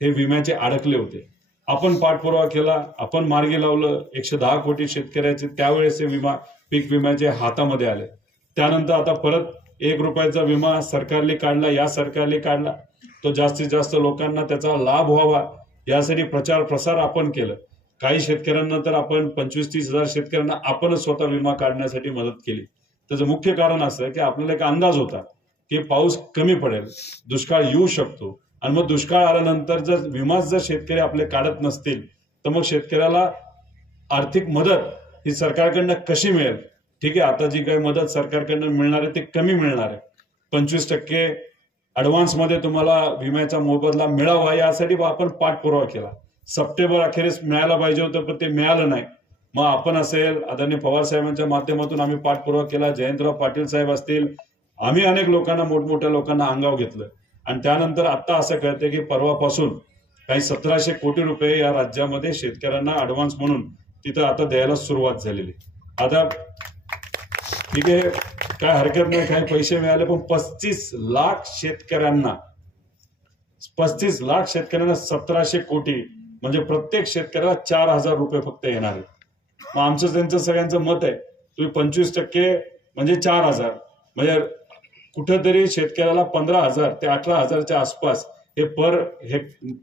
हे विम्याचे अडकले होते. आपण पाठपुरावा केला, आपण मार्गी लावलं, 110 कोटी शेतकऱ्याचे त्यावेळेस पीक विम्याचे हातामध्ये आले. त्यानंतर आता परत 1 रुपयाचा विमा सरकारने काढला, या सरकारने काढला. तो जास्तीत जास्त लोकांना त्याचा लाभ व्हावा यासाठी प्रचार प्रसार आपण केलं. काही शेतकऱ्यांना तर आपण 25-30 हजार शेतकऱ्यांना आपणच स्वतः विमा काढण्यासाठी मदत केली. त्याचं मुख्य कारण असं आहे की आपल्याला एक अंदाज होता की पाऊस कमी पडेल, दुष्काळ येऊ शकतो आणि मग दुष्काळ आल्यानंतर जर विमाच जर शेतकरी आपले काढत नसतील तर मग शेतकऱ्याला आर्थिक मदत ही सरकारकडनं कशी मिळेल. ठीक आहे, आता जी काही मदत सरकारकडनं मिळणार आहे ते कमी मिळणार आहे. 25% ऍडव्हान्समध्ये तुम्हाला विम्याचा मोबदला मिळावा यासाठी आपण पाठपुरावा केला. सप्टेंबर अखेरीस मिळायला पाहिजे होतं पण ते मिळालं नाही. मग आपण असेल, आदरणीय पवार साहेबांच्या माध्यमातून आम्ही पाठपुरावा केला, जयंतराव पाटील साहेब असतील, आम्ही अनेक लोकांना, मोठमोठ्या लोकांना अंगावर घेतलं. आणि त्यानंतर आता असं कळतंय की परवापासून काही 1700 कोटी रुपये या राज्यामध्ये शेतकऱ्यांना ऍडव्हान्स म्हणून तिथं आता द्यायला सुरुवात झालेली. आता ठीक आहे, काय हरकत नाही, काही पैसे मिळाले, पण 35 लाख शेतकऱ्यांना 1700 कोटी म्हणजे प्रत्येक शेतकऱ्याला 4000 रुपये फक्त येणार आहेत. मग आमचं त्यांचं सगळ्यांचं मत आहे, तुम्ही 25% म्हणजे 4000 म्हणजे कुठेतरी शेतकऱ्याला 15,000 ते 18,000च्या आसपास हे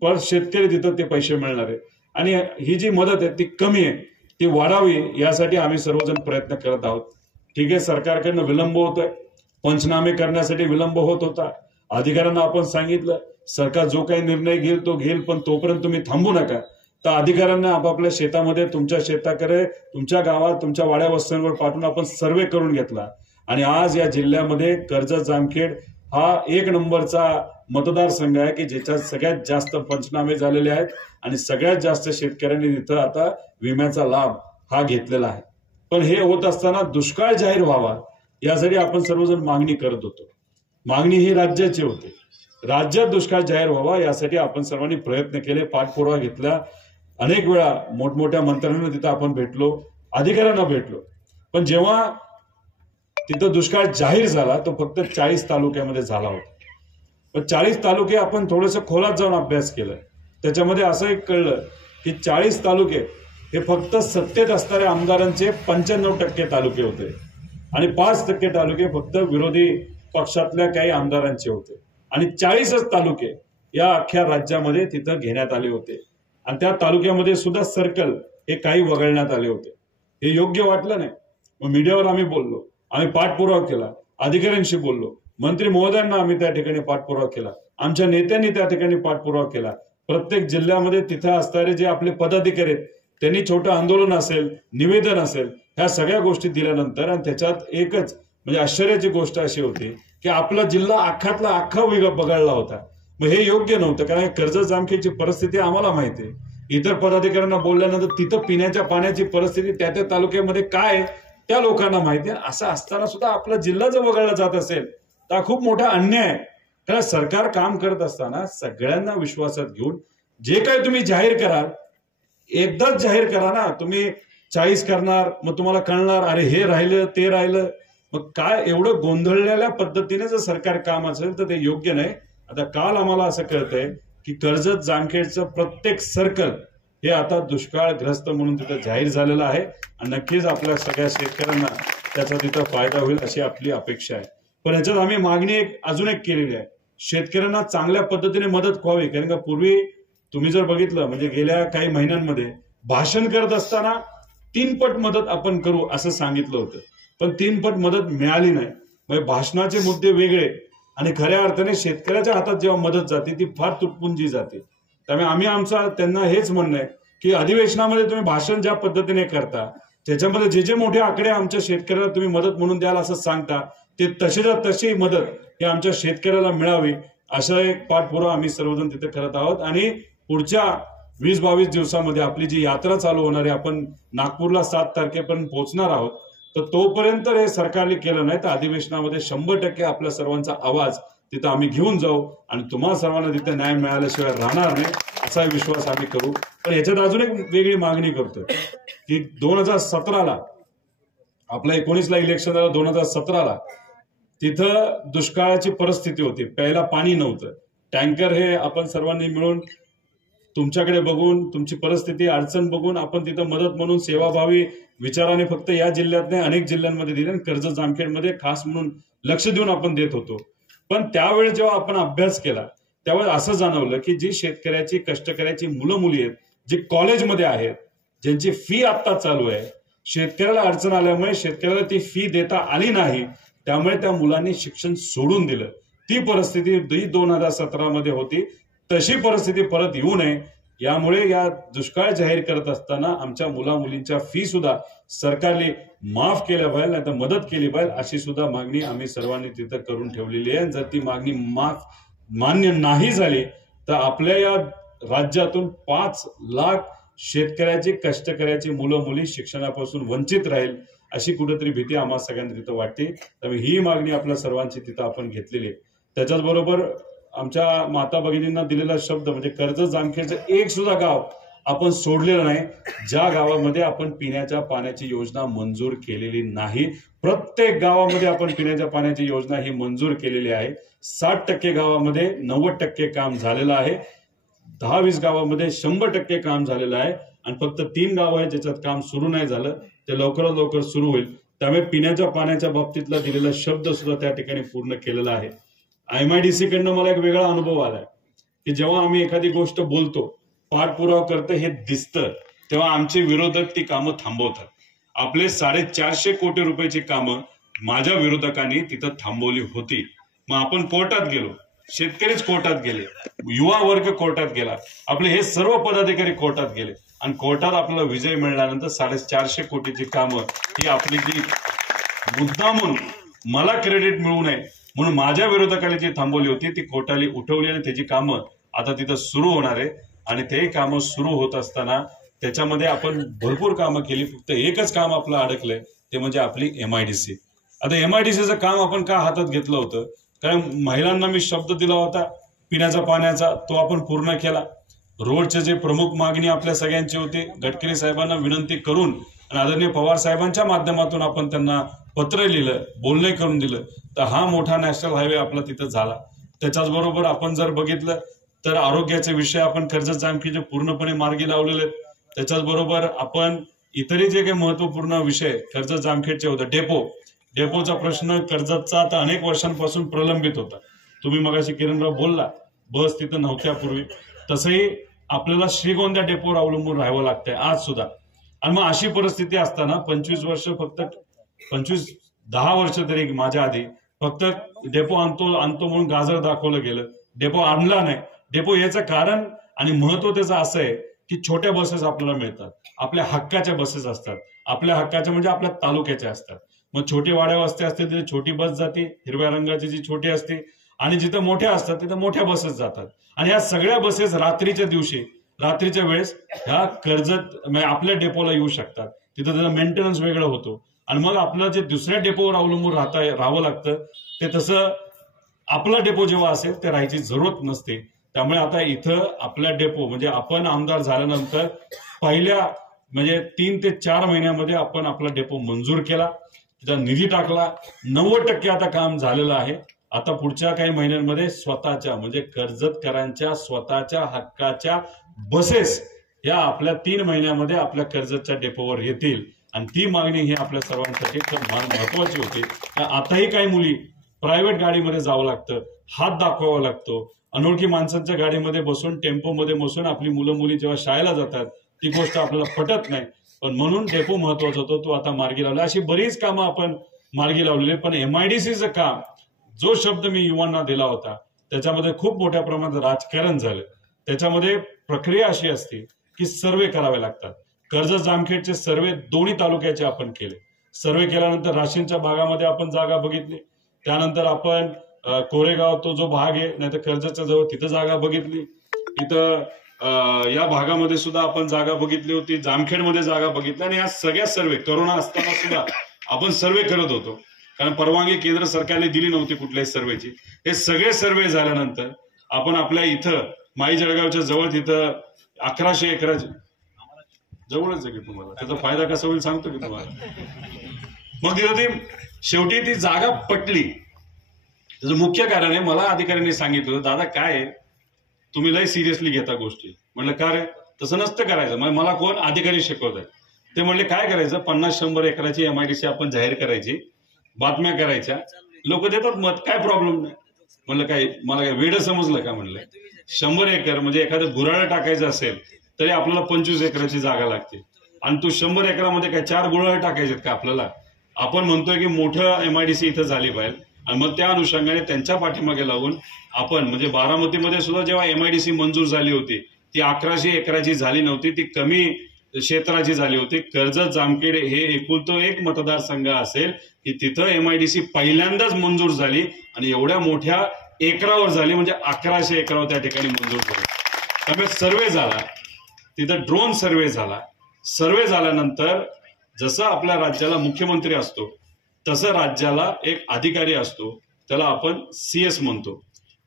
पर शेतकरी तिथं ते पैसे मिळणार आहे. आणि ही जी मदत आहे ती कमी आहे, ती वाढावी यासाठी आम्ही सर्वजण प्रयत्न करत आहोत. ठीक आहे, सरकारकडनं विलंब होतोय, पंचनामे करण्यासाठी विलंब होत होता. अधिकाऱ्यांना आपण सांगितलं सरकार जो काही निर्णय घेईल तो घेईल, पण तोपर्यंत तुम्ही थांबू नका. तर अधिकाऱ्यांना आपापल्या शेतामध्ये, तुमच्या शेताकडे, तुमच्या गावात, तुमच्या वाड्या वस्त्यांवर पाठवून आपण सर्वे करून घेतला. आणि आज या जिल्ह्यामध्ये कर्जत जामखेड हा 1 नंबरचा मतदारसंघ आहे की ज्याच्यात सगळ्यात जास्त पंचनामे झालेले आहेत आणि सगळ्यात जास्त शेतकऱ्यांनी तिथं आता विम्याचा लाभ हा घेतलेला आहे. पण हे होत असताना दुष्काळ जाहीर व्हावा यासाठी आपण सर्वजण मागणी करत होतो. मागणी ही राज्याची होती, राज्यात दुष्काळ जाहीर व्हावा यासाठी आपण सर्वांनी प्रयत्न केले, पाठपुरावा घेतला. अनेक वेळा मोठमोठ्या मंत्र्यांना तिथं आपण भेटलो, अधिकाऱ्यांना भेटलो. पण जेव्हा तिथं दुष्काळ जाहीर झाला तो फक्त 40 तालुक्यामध्ये झाला होता. पण 40 तालुके आपण थोडंसं खोलात जाऊन अभ्यास केलाय, त्याच्यामध्ये असं एक कळलं की 40 तालुके हे फक्त सत्तेत असणाऱ्या आमदारांचे 95% तालुके होते आणि 5% तालुके फक्त विरोधी पक्षातल्या काही आमदारांचे होते. आणि 40च तालुके या अख्ख्या राज्यामध्ये तिथं घेण्यात आले होते. आणि त्या तालुक्यामध्ये सुद्धा सर्कल हे काही वगळण्यात आले होते. हे योग्य वाटलं नाही. मग मीडियावर आम्ही बोललो, आम्ही पाठपुरावा केला, अधिकाऱ्यांशी बोललो, मंत्री महोदयांना आम्ही त्या ठिकाणी पाठपुरावा केला, आमच्या नेत्यांनी त्या ठिकाणी पाठपुरावा केला. प्रत्येक जिल्ह्यामध्ये तिथं असणारे जे आपले पदाधिकारी आहेत त्यांनी छोटं आंदोलन असेल, निवेदन असेल, ह्या सगळ्या गोष्टी दिल्यानंतर आणि त्याच्यात एकच म्हणजे आश्चर्याची गोष्ट अशी होती की आपला जिल्हा अख्खातला अख्खा बघायला होता. मग हे योग्य नव्हतं, कारण कर्जत जामखेडची परिस्थिती आम्हाला माहिती आहे. इतर पदाधिकाऱ्यांना बोलल्यानंतर तिथं पिण्याच्या पाण्याची परिस्थिती त्या त्या तालुक्यामध्ये काय त्या लोकांना माहिती आहे. असं असताना सुद्धा आपला जिल्हा जर वगळला जात असेल तर खूप मोठा अन्याय आहे. कारण सरकार काम करत असताना सगळ्यांना विश्वासात घेऊन जे काही तुम्ही जाहीर कराल एकदाच जाहीर करा ना. तुम्ही 40 करणार, मग तुम्हाला कळणार अरे हे राहिलं ते राहिलं. मग काय एवढं गोंधळलेल्या पद्धतीने जर सरकार काम असेल तर ते योग्य नाही. आता काल आम्हाला असं कळतंय की कर्जत जामखेडचं प्रत्येक सर्कल हे आता दुष्काळग्रस्त म्हणून तिथं जाहीर झालेलं आहे आणि नक्कीच आपल्या सगळ्या शेतकऱ्यांना त्याचा तिथं फायदा होईल अशी आपली अपेक्षा आहे. पण याच्यात आम्ही मागणी अजून एक केलेली आहे, शेतकऱ्यांना चांगल्या पद्धतीने मदत व्हावी. कारण का पूर्वी तुम्ही जर बघितलं म्हणजे गेल्या काही महिन्यांमध्ये भाषण करत असताना 3 पट मदत आपण करू असं सांगितलं होतं, पण 3 पट मदत मिळाली नाही. म्हणजे भाषणाचे मुद्दे वेगळे आणि खऱ्या अर्थाने शेतकऱ्याच्या हातात जेव्हा मदत जाते ती फार तुटपुंजी जाते. त्यामुळे आम्ही त्यांना हेच म्हणणं आहे की अधिवेशनामध्ये तुम्ही भाषण ज्या पद्धतीने करता त्याच्यामध्ये जे मोठे आकडे आमच्या शेतकऱ्याला तुम्ही मदत म्हणून द्याल असं सांगता ते तशीच्या तशी मदत ही आमच्या शेतकऱ्याला मिळावी असा एक पाठपुरावा आम्ही सर्वजण तिथे करत आहोत. आणि पुढच्या 20-22 दिवसामध्ये आपली जी यात्रा चालू होणार आहे, आपण नागपूरला 7 तारखेपर्यंत पोहोचणार आहोत. तर तोपर्यंत हे सरकारने केलं नाही तर अधिवेशनामध्ये 100% आपल्या सर्वांचा आवाज तिथं आम्ही घेऊन जाऊ आणि तुम्हाला सर्वांना तिथे न्याय मिळाल्याशिवाय राहणार नाही असा विश्वास आम्ही करू. पण याच्यात अजून एक वेगळी मागणी करतोय की 2017ला आपल्या 19ला इलेक्शन झालं, 2017ला तिथं दुष्काळाची परिस्थिती होती, प्यायला पाणी नव्हतं. टँकर हे आपण सर्वांनी मिळून तुमच्याकडे बघून तुमची परिस्थिती अडचण बघून आपण तिथं मदत म्हणून सेवाभावी विचाराने फक्त या जिल्ह्यात नाही अनेक जिल्ह्यांमध्ये दिले आणि कर्जत जामखेडमध्ये खास म्हणून लक्ष देऊन आपण देत होतो. पण त्यावेळेस जेव्हा आपण अभ्यास केला त्यावेळेस असं जाणवलं की जी शेतकऱ्याची कष्टकऱ्याची मुलं मुली आहेत जे कॉलेजमध्ये आहेत ज्यांची फी आता चालू आहे, शेतकऱ्याला अडचण आल्यामुळे शेतकऱ्याला ती फी देता आली नाही, त्यामुळे त्या मुलांनी शिक्षण सोडून दिलं. ती परिस्थिती 2017मध्ये होती. तशी परिस्थिती परत येऊ नये यामुळे या दुष्काळ जाहीर करत असताना आमच्या मुला मुलींच्या फी सुद्धा सरकारने माफ केल्या पाहिजे, नाही तर मदत केली पाहिजे अशी सुद्धा मागणी आम्ही सर्वांनी तिथं करून ठेवलेली आहे. जर ती मागणी मान्य नाही झाली तर आपल्या या राज्यातून 5 लाख शेतकऱ्याची कष्टकऱ्याची मुलं मुली शिक्षणापासून वंचित राहील अशी कुठेतरी भीती आम्हा सगळ्यांना तिथं वाटते. त्यामुळे ही मागणी आपल्या सर्वांची तिथं आपण घेतलेली आहे. त्याच्याच बरोबर आमच्या माता भगिनींना दिलेला शब्द म्हणजे कर्जत जामखेडचं एक सुद्धा गाव आपण सोडलेलं नाही ज्या गावामध्ये आपण पिण्याच्या पाण्याची योजना मंजूर केलेली नाही. प्रत्येक गावामध्ये आपण पिण्याच्या पाण्याची योजना ही मंजूर केलेली आहे. 60% गावामध्ये 90% काम झालेलं आहे. 10-20 गावामध्ये 100% काम झालेलं आहे आणि फक्त 3 गाव आहेत ज्याच्यात काम सुरू नाही झालं, ते लवकरात लवकर सुरू होईल. त्यामुळे पिण्याच्या पाण्याच्या बाबतीतला दिलेला शब्द सुद्धा त्या ठिकाणी पूर्ण केलेला आहे. MIDC कडनं मला एक वेगळा अनुभव आलाय की जेव्हा आम्ही एखादी गोष्ट बोलतो पाठपुरावा करतो हे दिसतं तेव्हा आमचे विरोधक ती कामं थांबवतात. आपले 450 कोटी रुपयाची कामं माझ्या विरोधकांनी तिथं थांबवली होती. मग आपण कोर्टात गेलो, शेतकरीच कोर्टात गेले, युवा वर्ग कोर्टात गेला, आपले हे सर्व पदाधिकारी कोर्टात गेले आणि कोर्टात आपल्याला विजय मिळाल्यानंतर 450 कोटीची कामं ही आपली जी मुद्दामून मला क्रेडिट मिळू नये म्हणून माझ्या विरोधकांनी जी थांबवली होती ती कोर्टाने उठवली आणि त्याची कामं आता तिथं सुरू होणार आहे. आणि ते कामं सुरू होत असताना त्याच्यामध्ये आपण भरपूर कामं केली, फक्त एकच काम आपलं अडकलंय ते म्हणजे आपली MIDC. आता MIDCचं काम आपण का हातात घेतलं होतं, कारण महिलांना मी शब्द दिला होता पिण्याच्या पाण्याचा तो आपण पूर्ण केला. रोडचे जे प्रमुख मागणी आपल्या सगळ्यांची होती गडकरी साहेबांना विनंती करून आणि आदरणीय पवार साहेबांच्या माध्यमातून आपण त्यांना पत्र लिहिलं, बोलणे करून दिलं, तर हा मोठा नॅशनल हायवे आपला तिथं झाला. त्याच्याच बरोबर आपण जर बघितलं तर आरोग्याचे विषय आपण कर्जत जामखेडचे पूर्णपणे मार्गी लावलेले आहेत. त्याच्याच बरोबर आपण इतरही जे काही महत्वपूर्ण विषय कर्जत जामखेडचे होते, डेपोचा प्रश्न कर्जतचा आता अनेक वर्षांपासून प्रलंबित होता. तुम्ही मगाशी किरणराव बोलला बस तिथं नव्हत्या पूर्वी, तसंही आपल्याला श्रीगोंदा डेपोवर अवलंबून राहावं लागतंय आज सुद्धा. आणि मग अशी परिस्थिती असताना 25 वर्ष फक्त 10 वर्ष तरी माझ्या आधी फक्त डेपो आणतो म्हणून गाजर दाखवलं गेलं, डेपो आणला नाही. डेपो याचं कारण आणि महत्व त्याचं असं आहे की छोट्या बसेस आपल्याला मिळतात, आपल्या हक्काच्या बसेस असतात, आपल्या हक्काच्या म्हणजे आपल्या तालुक्याच्या असतात. मग छोटी वाड्या वस्ती असते तिथे छोटी बस जाते, हिरव्या रंगाची जी छोटी असते, आणि जिथं मोठ्या असतात तिथं मोठ्या बसेस जातात. आणि या सगळ्या बसेस रात्रीच्या वेळेस ह्या कर्जत आपल्या डेपोला येऊ शकतात. तिथं त्याचा मेंटेनन्स वेगळं होतो आणि मग आपलं जे दुसऱ्या डेपोवर अवलंबून राहावं लागतं ते तसं आपला डेपो जेव्हा असेल ते राहायची जरूरत नसते. त्यामुळे आता इथं आपल्या डेपो म्हणजे आपण आमदार झाल्यानंतर पहिल्या म्हणजे 3 ते 4 महिन्यामध्ये आपण आपला डेपो मंजूर केला, त्याचा निधी टाकला. 90% आता काम झालेलं आहे. आता पुढच्या काही महिन्यांमध्ये स्वतःच्या म्हणजे कर्जतकरांच्या स्वतःच्या हक्काच्या बसेस या आपल्या 3 महिन्यामध्ये आपल्या कर्जतच्या डेपोवर येतील आणि ती मागणी ही आपल्या सर्वांसाठी महत्वाची होती. आताही काही मुली प्रायव्हेट गाडीमध्ये जावं लागतं, हात दाखवावा लागतो, अनोळखी माणसांच्या गाडीमध्ये बसून टेम्पोमध्ये बसून आपली मुलं मुली जेव्हा शाळेला जातात ती गोष्ट आपल्याला पटत नाही. पण म्हणून डेपो महत्वाचा होतो, तो आता मार्गी लावला. अशी बरीच कामं आपण मार्गी लावलेली. पण MIDCचं काम, जो शब्द मी युवांना दिला होता त्याच्यामध्ये खूप मोठ्या प्रमाणात राजकारण झालं. त्याच्यामध्ये प्रक्रिया अशी असते की सर्वे करावे लागतात. कर्जत जामखेडचे सर्वे दोन्ही तालुक्याचे आपण केले. सर्वे केल्यानंतर राशींच्या भागामध्ये आपण जागा बघितली, त्यानंतर आपण कोरेगाव तो जो भाग आहे नाही तर कर्जतच्या जवळ तिथं जागा बघितली, इथं या भागामध्ये सुद्धा आपण जागा बघितली होती, जामखेडमध्ये जागा बघितली. आणि या सगळ्या सर्वे कोरोना असताना सुद्धा आपण सर्वे करत होतो, कारण परवानगी केंद्र सरकारने दिली नव्हती कुठल्याही सर्वेची. हे सगळे सर्वे झाल्यानंतर आपण आपल्या इथं माई जळगावच्या जवळ तिथं 1100 एकराची जवळच आहे की तुम्हाला त्याचा फायदा कसा होईल सांगतो की तुम्हाला. मग तिथं ती शेवटी ती जागा पटली. त्याचं मुख्य कारण आहे, मला अधिकाऱ्यांनी सांगितलं दादा काय आहे तुम्ही लय सिरियसली घेता गोष्टी. म्हणलं का रे, तसं नसतं करायचं. मला कोण अधिकारी शिकवत आहे ते म्हणले काय करायचं 50-100 एकराची MIDC आपण जाहीर करायची, बातम्या करायच्या, लोक देतात मत, काय प्रॉब्लेम नाही. म्हणलं काय मला काय वेळ समजलं का. म्हणलं 100 एकर म्हणजे एखादं गुऱ्हाळ टाकायचं असेल तरी आपल्याला 25 एकराची जागा लागते आणि तू 100 एकरामध्ये काय 4 गुऱ्हाळ टाकायचे का आपल्याला. आपण म्हणतोय की मोठं MIDC इथं झाली पाहिजे आणि मग त्या अनुषंगाने त्यांच्या पाठीमागे लागून आपण म्हणजे बारामतीमध्ये सुद्धा जेव्हा MIDC मंजूर झाली होती ती 1100 एकराची झाली नव्हती, ती कमी क्षेत्राची झाली होती. कर्जत जामखेड हे एकुलतो एक मतदारसंघ असेल की तिथं MIDC पहिल्यांदाच मंजूर झाली आणि एवढ्या मोठ्या एकरावर झाली, म्हणजे 1100 एकरावर त्या ठिकाणी मंजूर झाली. त्यामुळे सर्वे झाला, तिथं ड्रोन सर्वे झाला. सर्वे झाल्यानंतर जसं आपल्या राज्याला मुख्यमंत्री असतो तसं राज्याला एक अधिकारी असतो, त्याला आपण CS म्हणतो.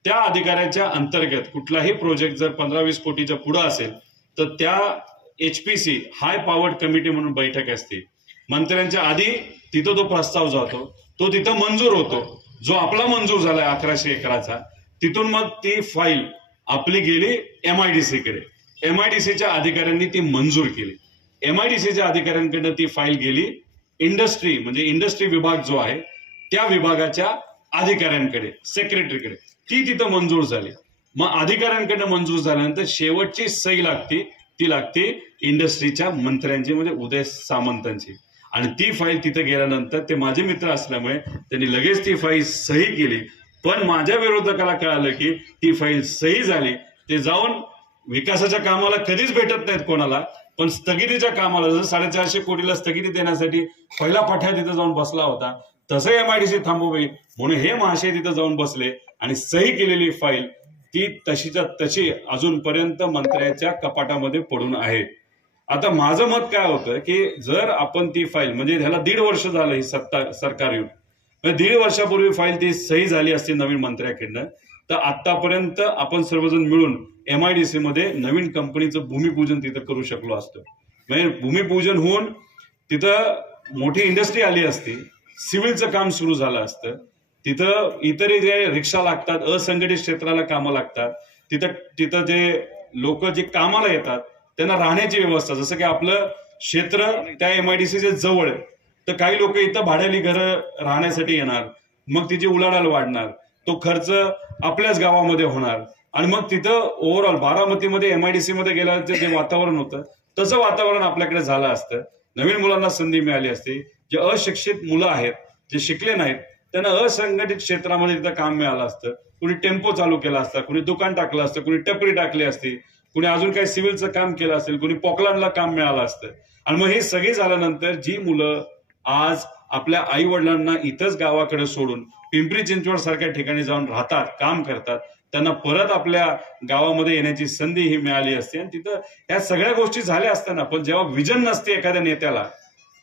त्या अधिकाऱ्याच्या अंतर्गत कुठलाही प्रोजेक्ट जर 15-20 कोटीच्या पुढे असेल तर त्या HPC हाय पॉवर्ड कमिटी म्हणून बैठक असते. मंत्र्यांच्या आधी तिथं तो प्रस्ताव जातो, तो तिथं मंजूर होतो. जो आपला मंजूर झालाय 1100 एकराचा, तिथून मग ती फाईल आपली गेली MIDC कडे. MIDCच्या अधिकाऱ्यांनी ती मंजूर केली. MIDCच्या अधिकाऱ्यांकडनं ती फाईल गेली इंडस्ट्री म्हणजे इंडस्ट्री विभाग जो आहे त्या विभागाच्या अधिकाऱ्यांकडे, सेक्रेटरीकडे. ती तिथं मंजूर झाली. मग अधिकाऱ्यांकडनं मंजूर झाल्यानंतर शेवटची सही लागते, ती लागते इंडस्ट्रीच्या मंत्र्यांची म्हणजे उदय सामंतांची. आणि ती फाईल तिथे गेल्यानंतर ते माझे मित्र असल्यामुळे त्यांनी लगेच ती फाईल सही केली. पण माझ्या विरोधकाला कळालं की ती फाईल सही झाली, ते जाऊन विकासाच्या कामाला कधीच भेटत नाहीत कोणाला, पण स्थगितीच्या कामाला जसं 450 कोटीला स्थगिती देण्यासाठी पहिला पठ्या तिथं जाऊन बसला होता, तसं MIDC थांबवावी म्हणून हे महाशय तिथं जाऊन बसले आणि सही केलेली फाईल ती तशीच्या तशी अजूनपर्यंत मंत्र्याच्या कपाटामध्ये पडून आहे. आता माझं मत काय होतं की जर आपण ती फाईल म्हणजे ह्याला 1.5 वर्ष झालं ही सरकार येऊन, 1.5 वर्षापूर्वी फाईल ती सही झाली असती नवीन मंत्र्याकडनं तर आतापर्यंत आपण सर्वजण मिळून MIDC मध्ये नवीन कंपनीचं भूमिपूजन तिथं करू शकलो असतो. म्हणजे भूमिपूजन होऊन तिथं मोठी इंडस्ट्री आली असती, सिव्हिलचं काम सुरू झालं असतं, तिथं इतर जे रिक्षा लागतात, असंघटित क्षेत्राला कामं लागतात, तिथं जे लोक जे कामाला येतात त्यांना राहण्याची व्यवस्था, जसं की आपलं क्षेत्र त्या MIDCच्या जवळ आहे तर काही लोक इथं भाड्याली घरं राहण्यासाठी येणार, मग तिची उलाढाल वाढणार, तो खर्च आपल्याच गावामध्ये होणार आणि मग तिथं ओव्हरऑल बारामतीमध्ये MIDC मध्ये गेल्याचं जे वातावरण होतं तसं वातावरण आपल्याकडे झालं असतं. नवीन मुलांना संधी मिळाली असती. जे अशिक्षित मुलं आहेत, जे शिकले नाहीत, त्यांना असंघटित क्षेत्रामध्ये तिथं काम मिळालं असतं. कुणी टेम्पो चालू केला असता, कुणी दुकान टाकलं असतं, कुणी टपरी टाकली असती, कुणी अजून काही सिव्हिलचं काम केलं असेल, कुणी पोकलांडला काम मिळालं असतं. आणि मग हे सगळे झाल्यानंतर जी मुलं आज आपल्या आई वडिलांना इथंच गावाकडे सोडून पिंपरी चिंचवड सारख्या ठिकाणी जाऊन राहतात, काम करतात, त्यांना परत आपल्या गावामध्ये येण्याची संधी ही मिळाली असते. आणि तिथं या सगळ्या गोष्टी झाल्या असताना पण जेव्हा विजन नसते एखाद्या नेत्याला,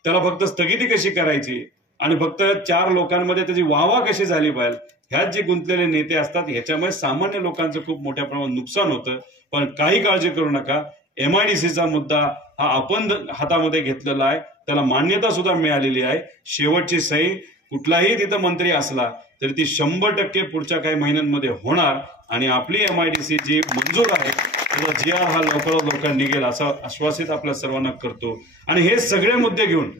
त्याला फक्त स्थगिती कशी करायची आणि फक्त 4 लोकांमध्ये त्याची वाहवा कशी झाली पाहिजे ह्यात जे गुंतलेले नेते असतात ह्याच्यामुळे सामान्य लोकांचं खूप मोठ्या प्रमाणात नुकसान होतं. पण काही काळजी करू नका, MIDCचा मुद्दा हा आपण हातामध्ये घेतलेला आहे, त्याला मान्यता सुद्धा मिळालेली आहे. शेवटची सही कुठलाही तिथं मंत्री असला तरी ती 100% पुढच्या काही महिन्यांमध्ये होणार आणि आपली MIDC जी मंजूर आहे त्याचा GR हा लवकरात लवकर निघेल असं आश्वासित आपल्या सर्वांना करतो. आणि हे सगळे मुद्दे घेऊन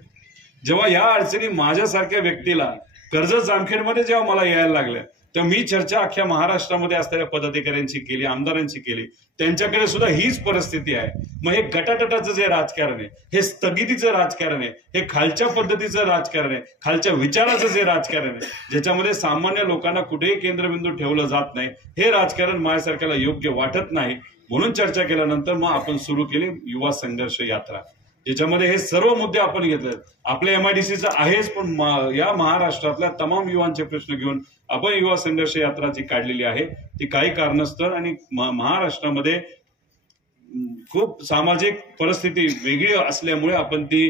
जेव्हा या अडचणी माझ्यासारख्या व्यक्तीला कर्जत जामखेडमध्ये जेव्हा मला यायला लागल्या तेव्हा मी चर्चा अख्ख्या महाराष्ट्रामध्ये असणाऱ्या पदाधिकाऱ्यांची केली, आमदारांची केली. त्यांच्याकडे सुद्धा हीच परिस्थिती आहे. मग हे गटाटटाचं जे राजकारण आहे, हे स्थगितीचं राजकारण आहे, हे खालच्या पद्धतीचं राजकारण आहे, खालच्या विचाराचं जे राजकारण आहे, ज्याच्यामध्ये सामान्य लोकांना कुठेही केंद्रबिंदू ठेवलं जात नाही, हे राजकारण माझ्यासारख्याला योग्य वाटत नाही. म्हणून चर्चा केल्यानंतर मग आपण सुरू केली युवा संघर्ष यात्रा, ज्याच्यामध्ये हे सर्व मुद्दे आपण घेतले. आपल्या MIDCचं आहेच, पण या महाराष्ट्रातल्या तमाम युवांचे प्रश्न घेऊन आपण युवा संघर्ष यात्रा जी काढलेली आहे ती काही कारणास्तव आणि महाराष्ट्रामध्ये खूप सामाजिक परिस्थिती वेगळी असल्यामुळे आपण ती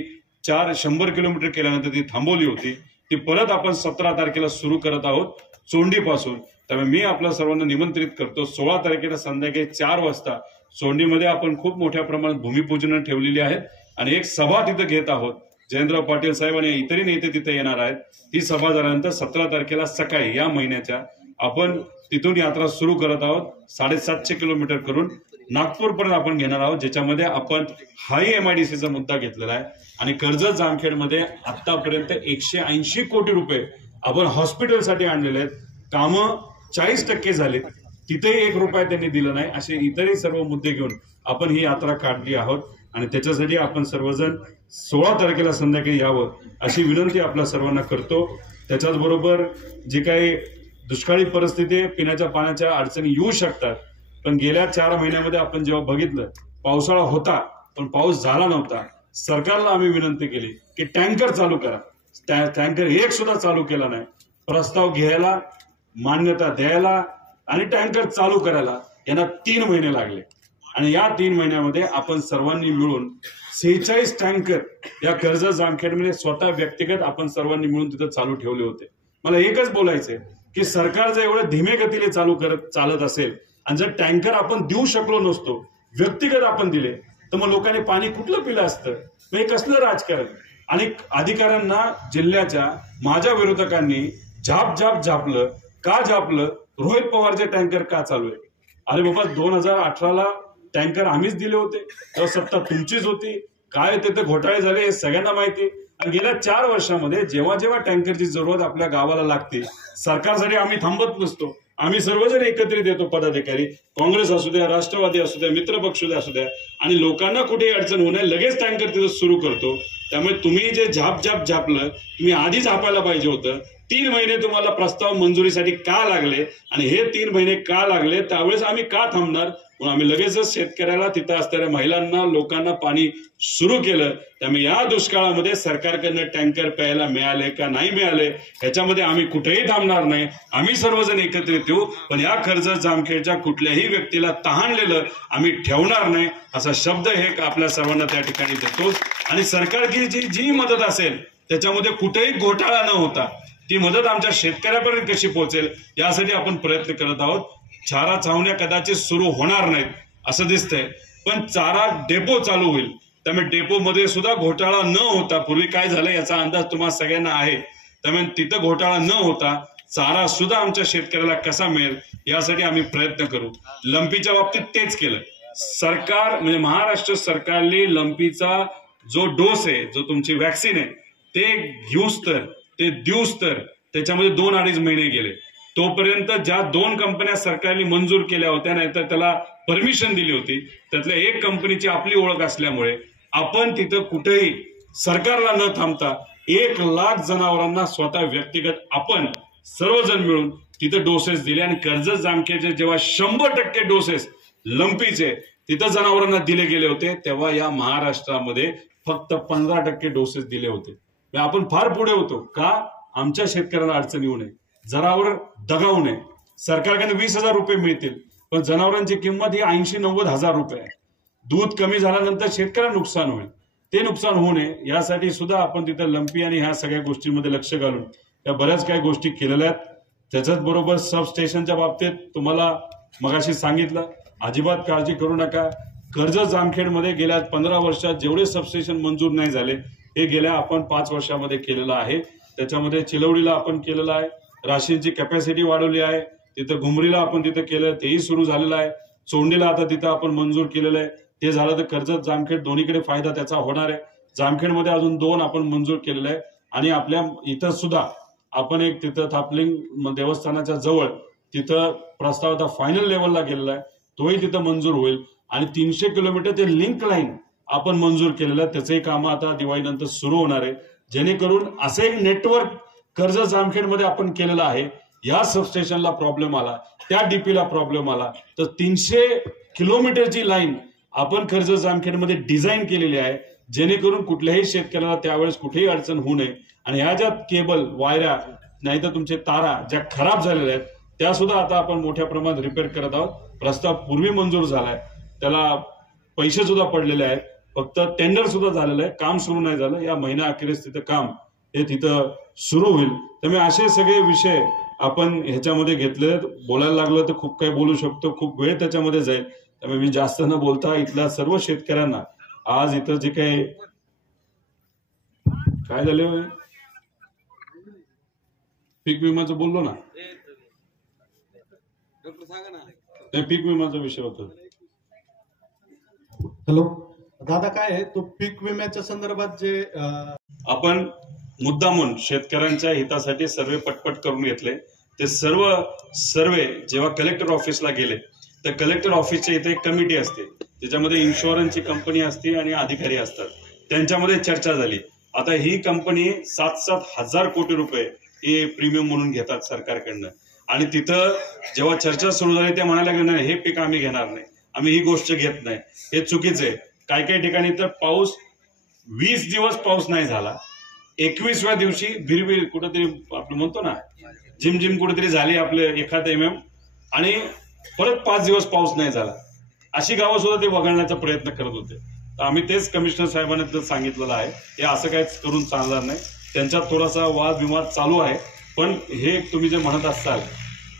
100 किलोमीटर केल्यानंतर ती थांबवली होती. ती परत आपण 17 तारखेला सुरू करत आहोत चोंडीपासून. त्यामुळे मी आपल्या सर्वांना निमंत्रित करतो. 16 तारखेला संध्याकाळी 4 वाजता चोंडीमध्ये आपण खूप मोठ्या प्रमाणात भूमिपूजन ठेवलेली आहेत आणि एक सभा तिथे घेत आहोत. जयेंद्र पाटील साहेब आणि इतरही नेते तिथे येणार आहेत. ती सभा झाल्यानंतर 17 तारखेला सकाळी या महिन्याच्या आपण तिथून यात्रा सुरू करत आहोत. 750 किलोमीटर करून नागपूरपर्यंत आपण घेणार आहोत, ज्याच्यामध्ये आपण हाही MIDCचा मुद्दा घेतलेला आहे. आणि कर्जत जामखेडमध्ये आतापर्यंत 180 कोटी रुपये आपण हॉस्पिटलसाठी आणलेले आहेत. कामं 40% झाली, तिथेही 1 रुपया त्यांनी दिला नाही. असे इतरही सर्व मुद्दे घेऊन आपण ही यात्रा काढली आहोत आणि त्याच्यासाठी आपण सर्वजण 16 तारखेला संध्याकाळी यावं अशी विनंती आपल्या सर्वांना करतो. त्याच्याच बरोबर जी काही दुष्काळी परिस्थिती आहे, पिण्याच्या पाण्याच्या अडचणी येऊ शकतात, पण गेल्या 4 महिन्यामध्ये आपण जेव्हा बघितलं पावसाळा होता पण पाऊस झाला नव्हता. सरकारला आम्ही विनंती केली की टँकर चालू करा. टँकर एक सुद्धा चालू केला नाही. प्रस्ताव घ्यायला, मान्यता द्यायला आणि टँकर चालू करायला यांना 3 महिने लागले. आणि या 3 महिन्यामध्ये आपण सर्वांनी मिळून 46 टँकर या कर्जत जामखेडमध्ये स्वतः व्यक्तिगत आपण सर्वांनी मिळून तिथं चालू ठेवले होते. मला एकच बोलायचंय की सरकार जर एवढं धीमे गतीने चालत असेल आणि जर टँकर आपण देऊ शकलो नसतो, व्यक्तिगत आपण दिले, तर मग लोकांनी पाणी कुठलं पिलं असतं? मग हे कसलं राजकारण? आणि अधिकाऱ्यांना जिल्ह्याच्या माझ्या विरोधकांनी झापलं. का झापलं? रोहित पवारचे टँकर का चालू आहे? अरे बाबा, 2018ला टँकर आम्हीच दिले होते, तेव्हा सत्ता तुमचीच होती. काय तिथे घोटाळे झाले हे सगळ्यांना माहिती. आणि गेल्या 4 वर्षामध्ये जेव्हा जेव्हा टँकरची जरूरत आपल्या गावाला लागते, सरकारसाठी आम्ही थांबत नसतो. आम्ही सर्वजण एकत्रित येतो, पदाधिकारी, काँग्रेस असू द्या, राष्ट्रवादी असू द्या, मित्रपक्ष असू द्या, आणि लोकांना कुठेही अडचण होऊ नये लगेच टँकर तिथं सुरू करतो. त्यामुळे तुम्ही जे झापलं तुम्ही आधी झापायला पाहिजे होतं. 3 महिने तुम्हाला प्रस्ताव मंजुरीसाठी का लागले आणि हे 3 महिने का लागले, त्यावेळेस आम्ही का थांबणार? म्हणून आम्ही लगेचच शेतकऱ्याला, तिथं असणाऱ्या महिलांना, लोकांना पाणी सुरू केलं. त्यामुळे या दुष्काळामध्ये सरकारकडनं टँकर प्यायला मिळाले का नाही मिळाले ह्याच्यामध्ये आम्ही कुठेही थांबणार नाही. आम्ही सर्वजण एकत्रित येऊ, पण या कर्जत जामखेडच्या कुठल्याही व्यक्तीला तहानलेलं आम्ही ठेवणार नाही असा शब्द हे आपल्या सर्वांना त्या ठिकाणी देतो. आणि सरकारची जी मदत असेल त्याच्यामध्ये कुठेही घोटाळा न होता ती मदत आमच्या शेतकऱ्यापर्यंत कशी पोहोचेल यासाठी आपण प्रयत्न करत आहोत. चारा छावण्या कदाचित सुरू होणार नाहीत असं दिसतंय, पण चारा डेपो चालू होईल. त्यामुळे डेपोमध्ये सुद्धा घोटाळा न होता, पूर्वी काय झालं याचा अंदाज तुम्हाला सगळ्यांना आहे, त्यामुळे तिथं घोटाळा न होता चारा सुद्धा आमच्या शेतकऱ्याला कसा मिळेल यासाठी आम्ही प्रयत्न करू. लंपीच्या बाबतीत तेच केलं. सरकार म्हणजे महाराष्ट्र सरकारने लंपीचा जो डोस आहे, जो तुमची वॅक्सिन आहे, ते घेऊस तर, ते देऊस तर त्याच्यामध्ये 2-2.5 महिने गेले. तोपर्यंत ज्या 2 कंपन्या सरकारने मंजूर केल्या होत्या, नाहीतर त्याला परमिशन दिली होती, त्यातल्या एक कंपनीची आपली ओळख असल्यामुळे आपण तिथं कुठेही सरकारला न थांबता 1 लाख जनावरांना स्वतः व्यक्तिगत आपण सर्वजण मिळून तिथं डोसेस दिले. आणि कर्जत जामखेडचे जेव्हा 100% डोसेस लंपीचे तिथं जनावरांना दिले गेले होते, तेव्हा या महाराष्ट्रामध्ये फक्त 15% डोसेस दिले होते. आपण फार पुढे होतो का? आमच्या शेतकऱ्यांना अडचण येऊ नये, जनावर दगावू नये. सरकारकडे 20,000 रुपये मिळतील, पण जनावरांची किंमत ही 80-90 हजार रुपये आहे. दूध कमी झाल्यानंतर शेतकऱ्यांना नुकसान होईल, ते नुकसान होऊ नये यासाठी सुद्धा आपण तिथं लंपी आणि ह्या सगळ्या गोष्टींमध्ये लक्ष घालून त्या बऱ्याच काही गोष्टी केलेल्या आहेत. त्याच्याच बरोबर सबस्टेशनच्या बाबतीत तुम्हाला मगाशी सांगितलं, अजिबात काळजी करू नका. कर्जत जामखेडमध्ये गेल्या 15 वर्षात जेवढे सबस्टेशन मंजूर नाही झाले हे गेल्या आपण 5 वर्षामध्ये केलेलं आहे. त्याच्यामध्ये चिलवडीला आपण केलेलं आहे, राशींची कॅपॅसिटी वाढवली आहे, तिथं घुमरीला आपण तिथं केलं, तेही सुरू झालेलं आहे. चोंडीला आता तिथं आपण मंजूर केलेलं आहे. ते झालं तर कर्जत जामखेड दोन्हीकडे फायदा त्याचा होणार आहे. जामखेडमध्ये अजून 2 आपण मंजूर केलेले आहे आणि आपल्या इथं सुद्धा आपण एक तिथं थापलिंग देवस्थानाच्या जवळ तिथं प्रस्ताव आता फायनल लेवलला गेलेला आहे, तोही तिथं मंजूर होईल. आणि 300 किलोमीटर ते लिंक लाईन आपण मंजूर केलेलं आहे, त्याचंही कामं आता दिवाळीनंतर सुरू होणार आहे. जेणेकरून असं एक नेटवर्क कर्जत जामखेडमध्ये आपण केलेलं आहे. या सबस्टेशनला प्रॉब्लेम आला, त्या डीपीला प्रॉब्लेम आला, तर 300 किलोमीटरची लाईन आपण कर्जत जामखेडमध्ये डिझाईन केलेली आहे, जेणेकरून कुठल्याही शेतकऱ्याला त्यावेळेस कुठेही अडचण होऊ नये. आणि ह्या ज्या केबल वायऱ्या नाही तर तुमचे तारा ज्या खराब झालेल्या आहेत त्या सुद्धा आता आपण मोठ्या प्रमाणात रिपेअर करत आहोत. प्रस्ताव पूर्वी मंजूर झालाय, त्याला पैसे सुद्धा पडलेले आहेत, फक्त टेंडर सुद्धा झालेलं आहे, काम सुरू नाही झालं. या महिना अखेरीस तिथं काम हे तिथं सुरू होईल. त्यामुळे असे सगळे विषय आपण ह्याच्यामध्ये घेतले. बोलायला लागलं तर खूप काही बोलू शकतो, खूप वेळ त्याच्यामध्ये जाईल. त्यामुळे मी जास्त न बोलता इथल्या सर्व शेतकऱ्यांना आज इथं जे काही काय झाले पीक विम्याचं बोललो ना, पीक विम्याचा विषय होता. हॅलो दादा, काय आहे तो पीक विम्याच्या संदर्भात जे आपण मुद्दामून शेतकऱ्यांच्या हितासाठी सर्वे पटपट करून घेतले. ते सर्वे जेव्हा कलेक्टर ऑफिसला गेले तर कलेक्टर ऑफिसच्या इथे एक कमिटी असते, त्याच्यामध्ये इन्शुरन्सची कंपनी असते आणि अधिकारी असतात, त्यांच्यामध्ये चर्चा झाली. आता ही कंपनी 7-7 हजार कोटी रुपये हे प्रीमियम म्हणून घेतात सरकारकडनं. आणि तिथं जेव्हा चर्चा सुरू झाली ते म्हणायला लागले नाही, हे पीक आम्ही घेणार नाही, आम्ही ही गोष्ट घेत नाही, हे चुकीचं आहे. काही काही ठिकाणी तर पाऊस 20 दिवस पाऊस नाही झाला, 21व्या दिवशी भिरभिर कुठेतरी आपण म्हणतो ना झिमझिम कुठेतरी झाली आपले 1 MM आणि परत 5 दिवस पाऊस नाही झाला. अशी गावं सुद्धा ते वगळण्याचा प्रयत्न करत होते. तर आम्ही तेच कमिशनर साहेबांना सांगितलेलं आहे, हे असं काहीच करून चालणार नाही. त्यांच्यात थोडासा वादविवाद चालू आहे, पण हे तुम्ही जे म्हणत असाल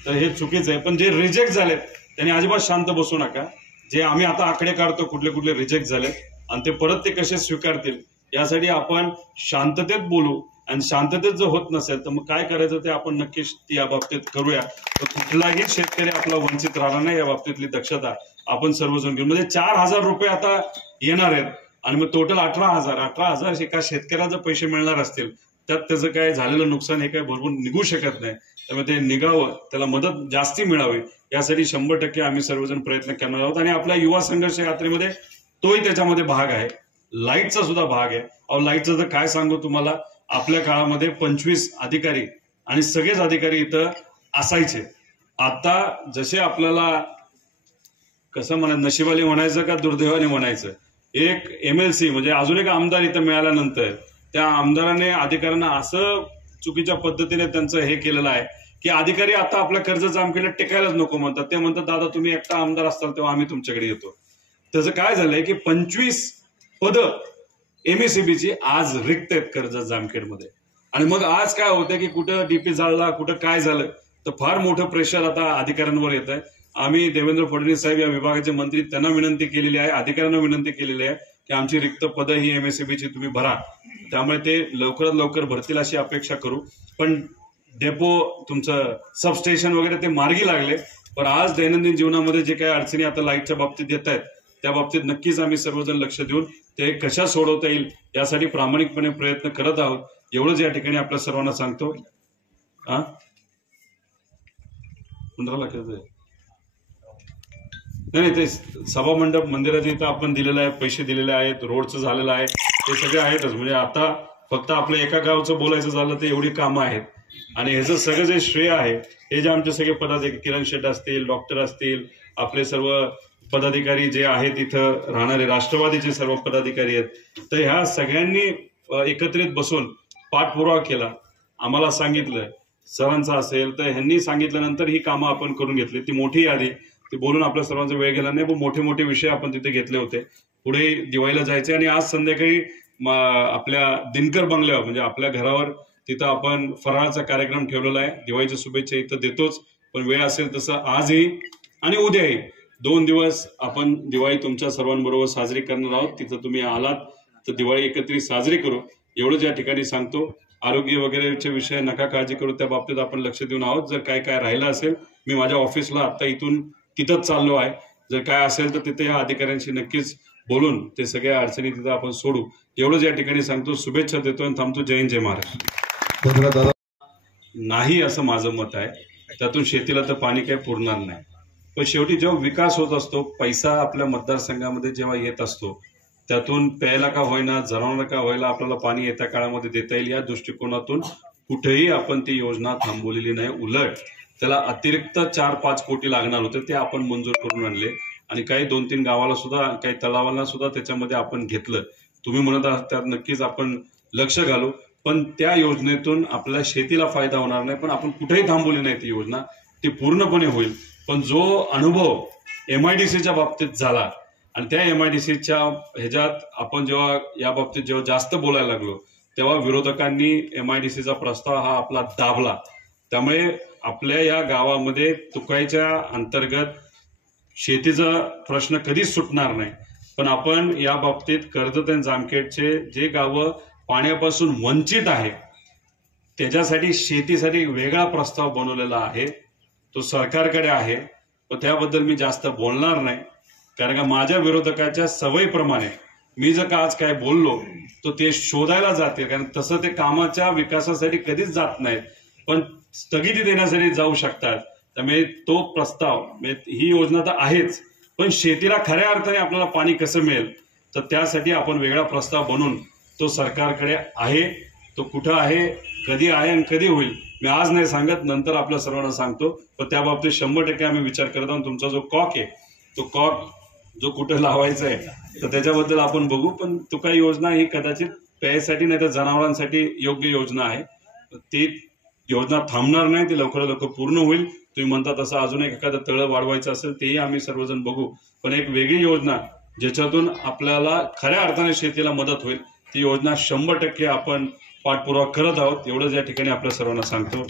तर हे चुकीचं आहे. पण जे रिजेक्ट झालेत त्यांनी अजिबात शांत बसू नका. जे आम्ही आता आकडे काढतो कुठले कुठले रिजेक्ट झाले आणि ते परत ते कसे स्वीकारतील यासाठी आपण शांततेत बोलू. आणि शांततेत जर होत नसेल तर मग काय करायचं ते आपण नक्कीच या बाबतीत करूया. तर कुठलाही शेतकरी आपला वंचित राहणार नाही, या बाबतीतली दक्षता आपण सर्वजण घेऊ. म्हणजे 4,000 रुपये आता येणार आहेत आणि मग टोटल 18,000 एका शेतकऱ्याचे पैसे मिळणार असतील, त्यात त्याचं काय झालेलं नुकसान हे काय भरपूर निघू शकत नाही. त्यामुळे ते निघावं, त्याला मदत जास्ती मिळावी यासाठी 100% आम्ही सर्वजण प्रयत्न करणार आहोत. आणि आपल्या युवा संघर्ष यात्रेमध्ये तोही त्याच्यामध्ये भाग आहे, लाईटचा सुद्धा भाग आहे. अहो लाईटचं तर काय सांगू तुम्हाला, आपल्या काळामध्ये 25 अधिकारी आणि सगळेच अधिकारी इथं असायचे. आता जसे आपल्याला कसं म्हणायचं, नशिबाली म्हणायचं का दुर्दैवाने म्हणायचं, एक MLC म्हणजे अजून एक आमदार इथं मिळाल्यानंतर त्या आमदाराने अधिकाऱ्यांना असं चुकीच्या पद्धतीने त्यांचं हे केलेलं आहे की अधिकारी आता आपल्या कर्जत जामखेडला टेकायलाच नको म्हणतात. ते म्हणतात दादा तुम्ही एकटा आमदार असताल तेव्हा आम्ही तुमच्याकडे येतो. त्याचं काय झालंय की 25 पदं MSEBची आज रिक्त आहेत कर्जत जामखेडमध्ये. आणि मग आज काय होतं की कुठं डीपी जाळला, कुठं काय झालं, तर फार मोठं प्रेशर आता अधिकाऱ्यांवर येत आहे. आम्ही देवेंद्र फडणवीस साहेब या विभागाचे मंत्री त्यांना विनंती केलेली आहे, अधिकाऱ्यांना विनंती केलेली आहे की आमची रिक्त पदं ही MSEBची तुम्ही भरा. त्यामुळे ते लवकरात लवकर भरतील अशी अपेक्षा करू. पण डेपो तुमचं सबस्टेशन वगैरे ते मार्गी लागले, पण आज दैनंदिन जीवनामध्ये जे काही अडचणी आता लाईटच्या बाबतीत येत आहेत त्या बाबतीत नक्कीच आम्ही सर्वजण लक्ष देऊन ते कशा सोडवता येईल यासाठी प्रामाणिकपणे प्रयत्न करत आहोत. एवढंच या ठिकाणी आपल्या सर्वांना सांगतो. 15 लाख नाही, ते सभा मंडप मंदिराचे इथं आपण दिलेलं आहे, पैसे दिलेले आहेत, रोडचं झालेलं आहे, ते सगळे आहेतच. म्हणजे आता फक्त आपल्या एका गावचं बोलायचं झालं तर एवढी कामं आहेत. आणि ह्याचं सगळं जे श्रेय आहे हे जे आमचे सगळे पदाधिकारी किरण शेट असतील, डॉक्टर असतील, आपले सर्व पदाधिकारी जे आहेत इथं राहणारे राष्ट्रवादीचे सर्व पदाधिकारी आहेत, तर ह्या सगळ्यांनी एकत्रित बसून पाठपुरावा केला, आम्हाला सांगितलं, सरांचा असेल तर ह्यांनी सांगितल्यानंतर ही कामं आपण करून घेतली. ती मोठी यादी, ती बोलून आपल्या सर्वांचा वेळ गेला नाही, पण मोठे मोठे विषय आपण तिथे घेतले होते. पुढे दिवाळीला जायचे आणि आज संध्याकाळी आपल्या दिनकर बंगल्यावर म्हणजे आपल्या घरावर तिथं आपण फराळाचा कार्यक्रम ठेवलेला आहे. दिवाळीच्या शुभेच्छा इथं देतोच, पण वेळ असेल तसं आजही आणि उद्याही 2 दिवस आपण दिवाळी तुमच्या सर्वांबरोबर साजरी करणार आहोत. तिथं तुम्ही आलात तर दिवाळी एकत्रित साजरी करू एवढंच या ठिकाणी सांगतो. आरोग्य वगैरेचे विषय नका काळजी करू, त्या बाबतीत आपण लक्ष देऊन आहोत. जर काय काय राहिलं असेल, मी माझ्या ऑफिसला आता इथून तिथंच चाललो आहे. जर काय असेल तर तिथे या अधिकाऱ्यांशी नक्कीच बोलून ते सगळ्या अडचणी तिथं आपण सोडू एवढंच या ठिकाणी सांगतो. शुभेच्छा देतो आणि थांबतो. जय हिंद, जय महाराष्ट्र. नाही असं माझं मत आहे. त्यातून शेतीला तर पाणी काही पुरणार नाही, पण शेवटी जेव्हा विकास होत असतो, पैसा आपल्या मतदारसंघामध्ये जेव्हा येत असतो, त्यातून प्यायला का होईना, जनावरांना का होईना आपल्याला पाणी येत्या काळामध्ये देता येईल या दृष्टिकोनातून कुठेही आपण ती योजना थांबवलेली नाही. उलट त्याला अतिरिक्त 4-5 कोटी लागणार होते, ते आपण मंजूर करून आणले आणि काही 2-3 गावाला सुद्धा, काही तलावांना सुद्धा त्याच्यामध्ये आपण घेतलं. तुम्ही म्हणत आहात त्यात नक्कीच आपण लक्ष घालू, पण त्या योजनेतून आपल्या शेतीला फायदा होणार नाही. पण आपण कुठेही थांबवली नाही ती योजना, ती पूर्णपणे होईल. पण जो अनुभव MIDCच्या बाबतीत झाला आणि त्या MIDCच्या ह्याच्यात आपण जेव्हा या बाबतीत जेव्हा जास्त बोलायला लागलो, तेव्हा विरोधकांनी MIDCचा प्रस्ताव हा आपला दाबला. त्यामुळे आपल्या या गावामध्ये तुकाईच्या अंतर्गत शेतीचा प्रश्न कधीच सुटणार नाही. पण आपण या बाबतीत कर्जत आणि जामखेडचे जे गावं पाण्यापासून वंचित आहे त्याच्यासाठी शेतीसाठी वेगळा प्रस्ताव बनवलेला आहे, तो सरकारकडे आहे. पण त्याबद्दल मी जास्त बोलणार नाही, कारण का माझ्या विरोधकाच्या सवयीप्रमाणे मी जर का आज काय बोललो तर ते शोधायला जाते, कारण तसं ते कामाच्या विकासासाठी कधीच जात नाहीत, पण स्थगिती देण्यासाठी जाऊ शकतात. त्यामुळे तो प्रस्ताव, ही योजना तर आहेच, पण शेतीला खऱ्या अर्थाने आपल्याला पाणी कसं मिळेल तर त्यासाठी आपण वेगळा प्रस्ताव बनवून तो सरकारकडे आहे. तो कुठं आहे, कधी आहे आणि कधी होईल मी आज नाही सांगत, नंतर आपल्या सर्वांना सांगतो. पण त्या बाबतीत 100% आम्ही विचार करत आहोत. तुमचा जो कॉक आहे, तो कॉक जो कुठे लावायचा आहे तर त्याच्याबद्दल आपण बघू. पण तो काही योजना ही कदाचित प्यायसाठी नाही तर जनावरांसाठी योग्य योजना आहे. ती योजना थांबणार नाही, ती लवकरात लवकर पूर्ण होईल. तुम्ही म्हणता तसं अजून एखादं तळं वाढवायचं असेल तेही आम्ही सर्वजण बघू. पण एक वेगळी योजना ज्याच्यातून आपल्याला खऱ्या अर्थाने शेतीला मदत होईल, ती योजना 100% आपण पाठपुरावा करत आहोत. एवढंच या ठिकाणी आपल्या सर्वांना सांगतो.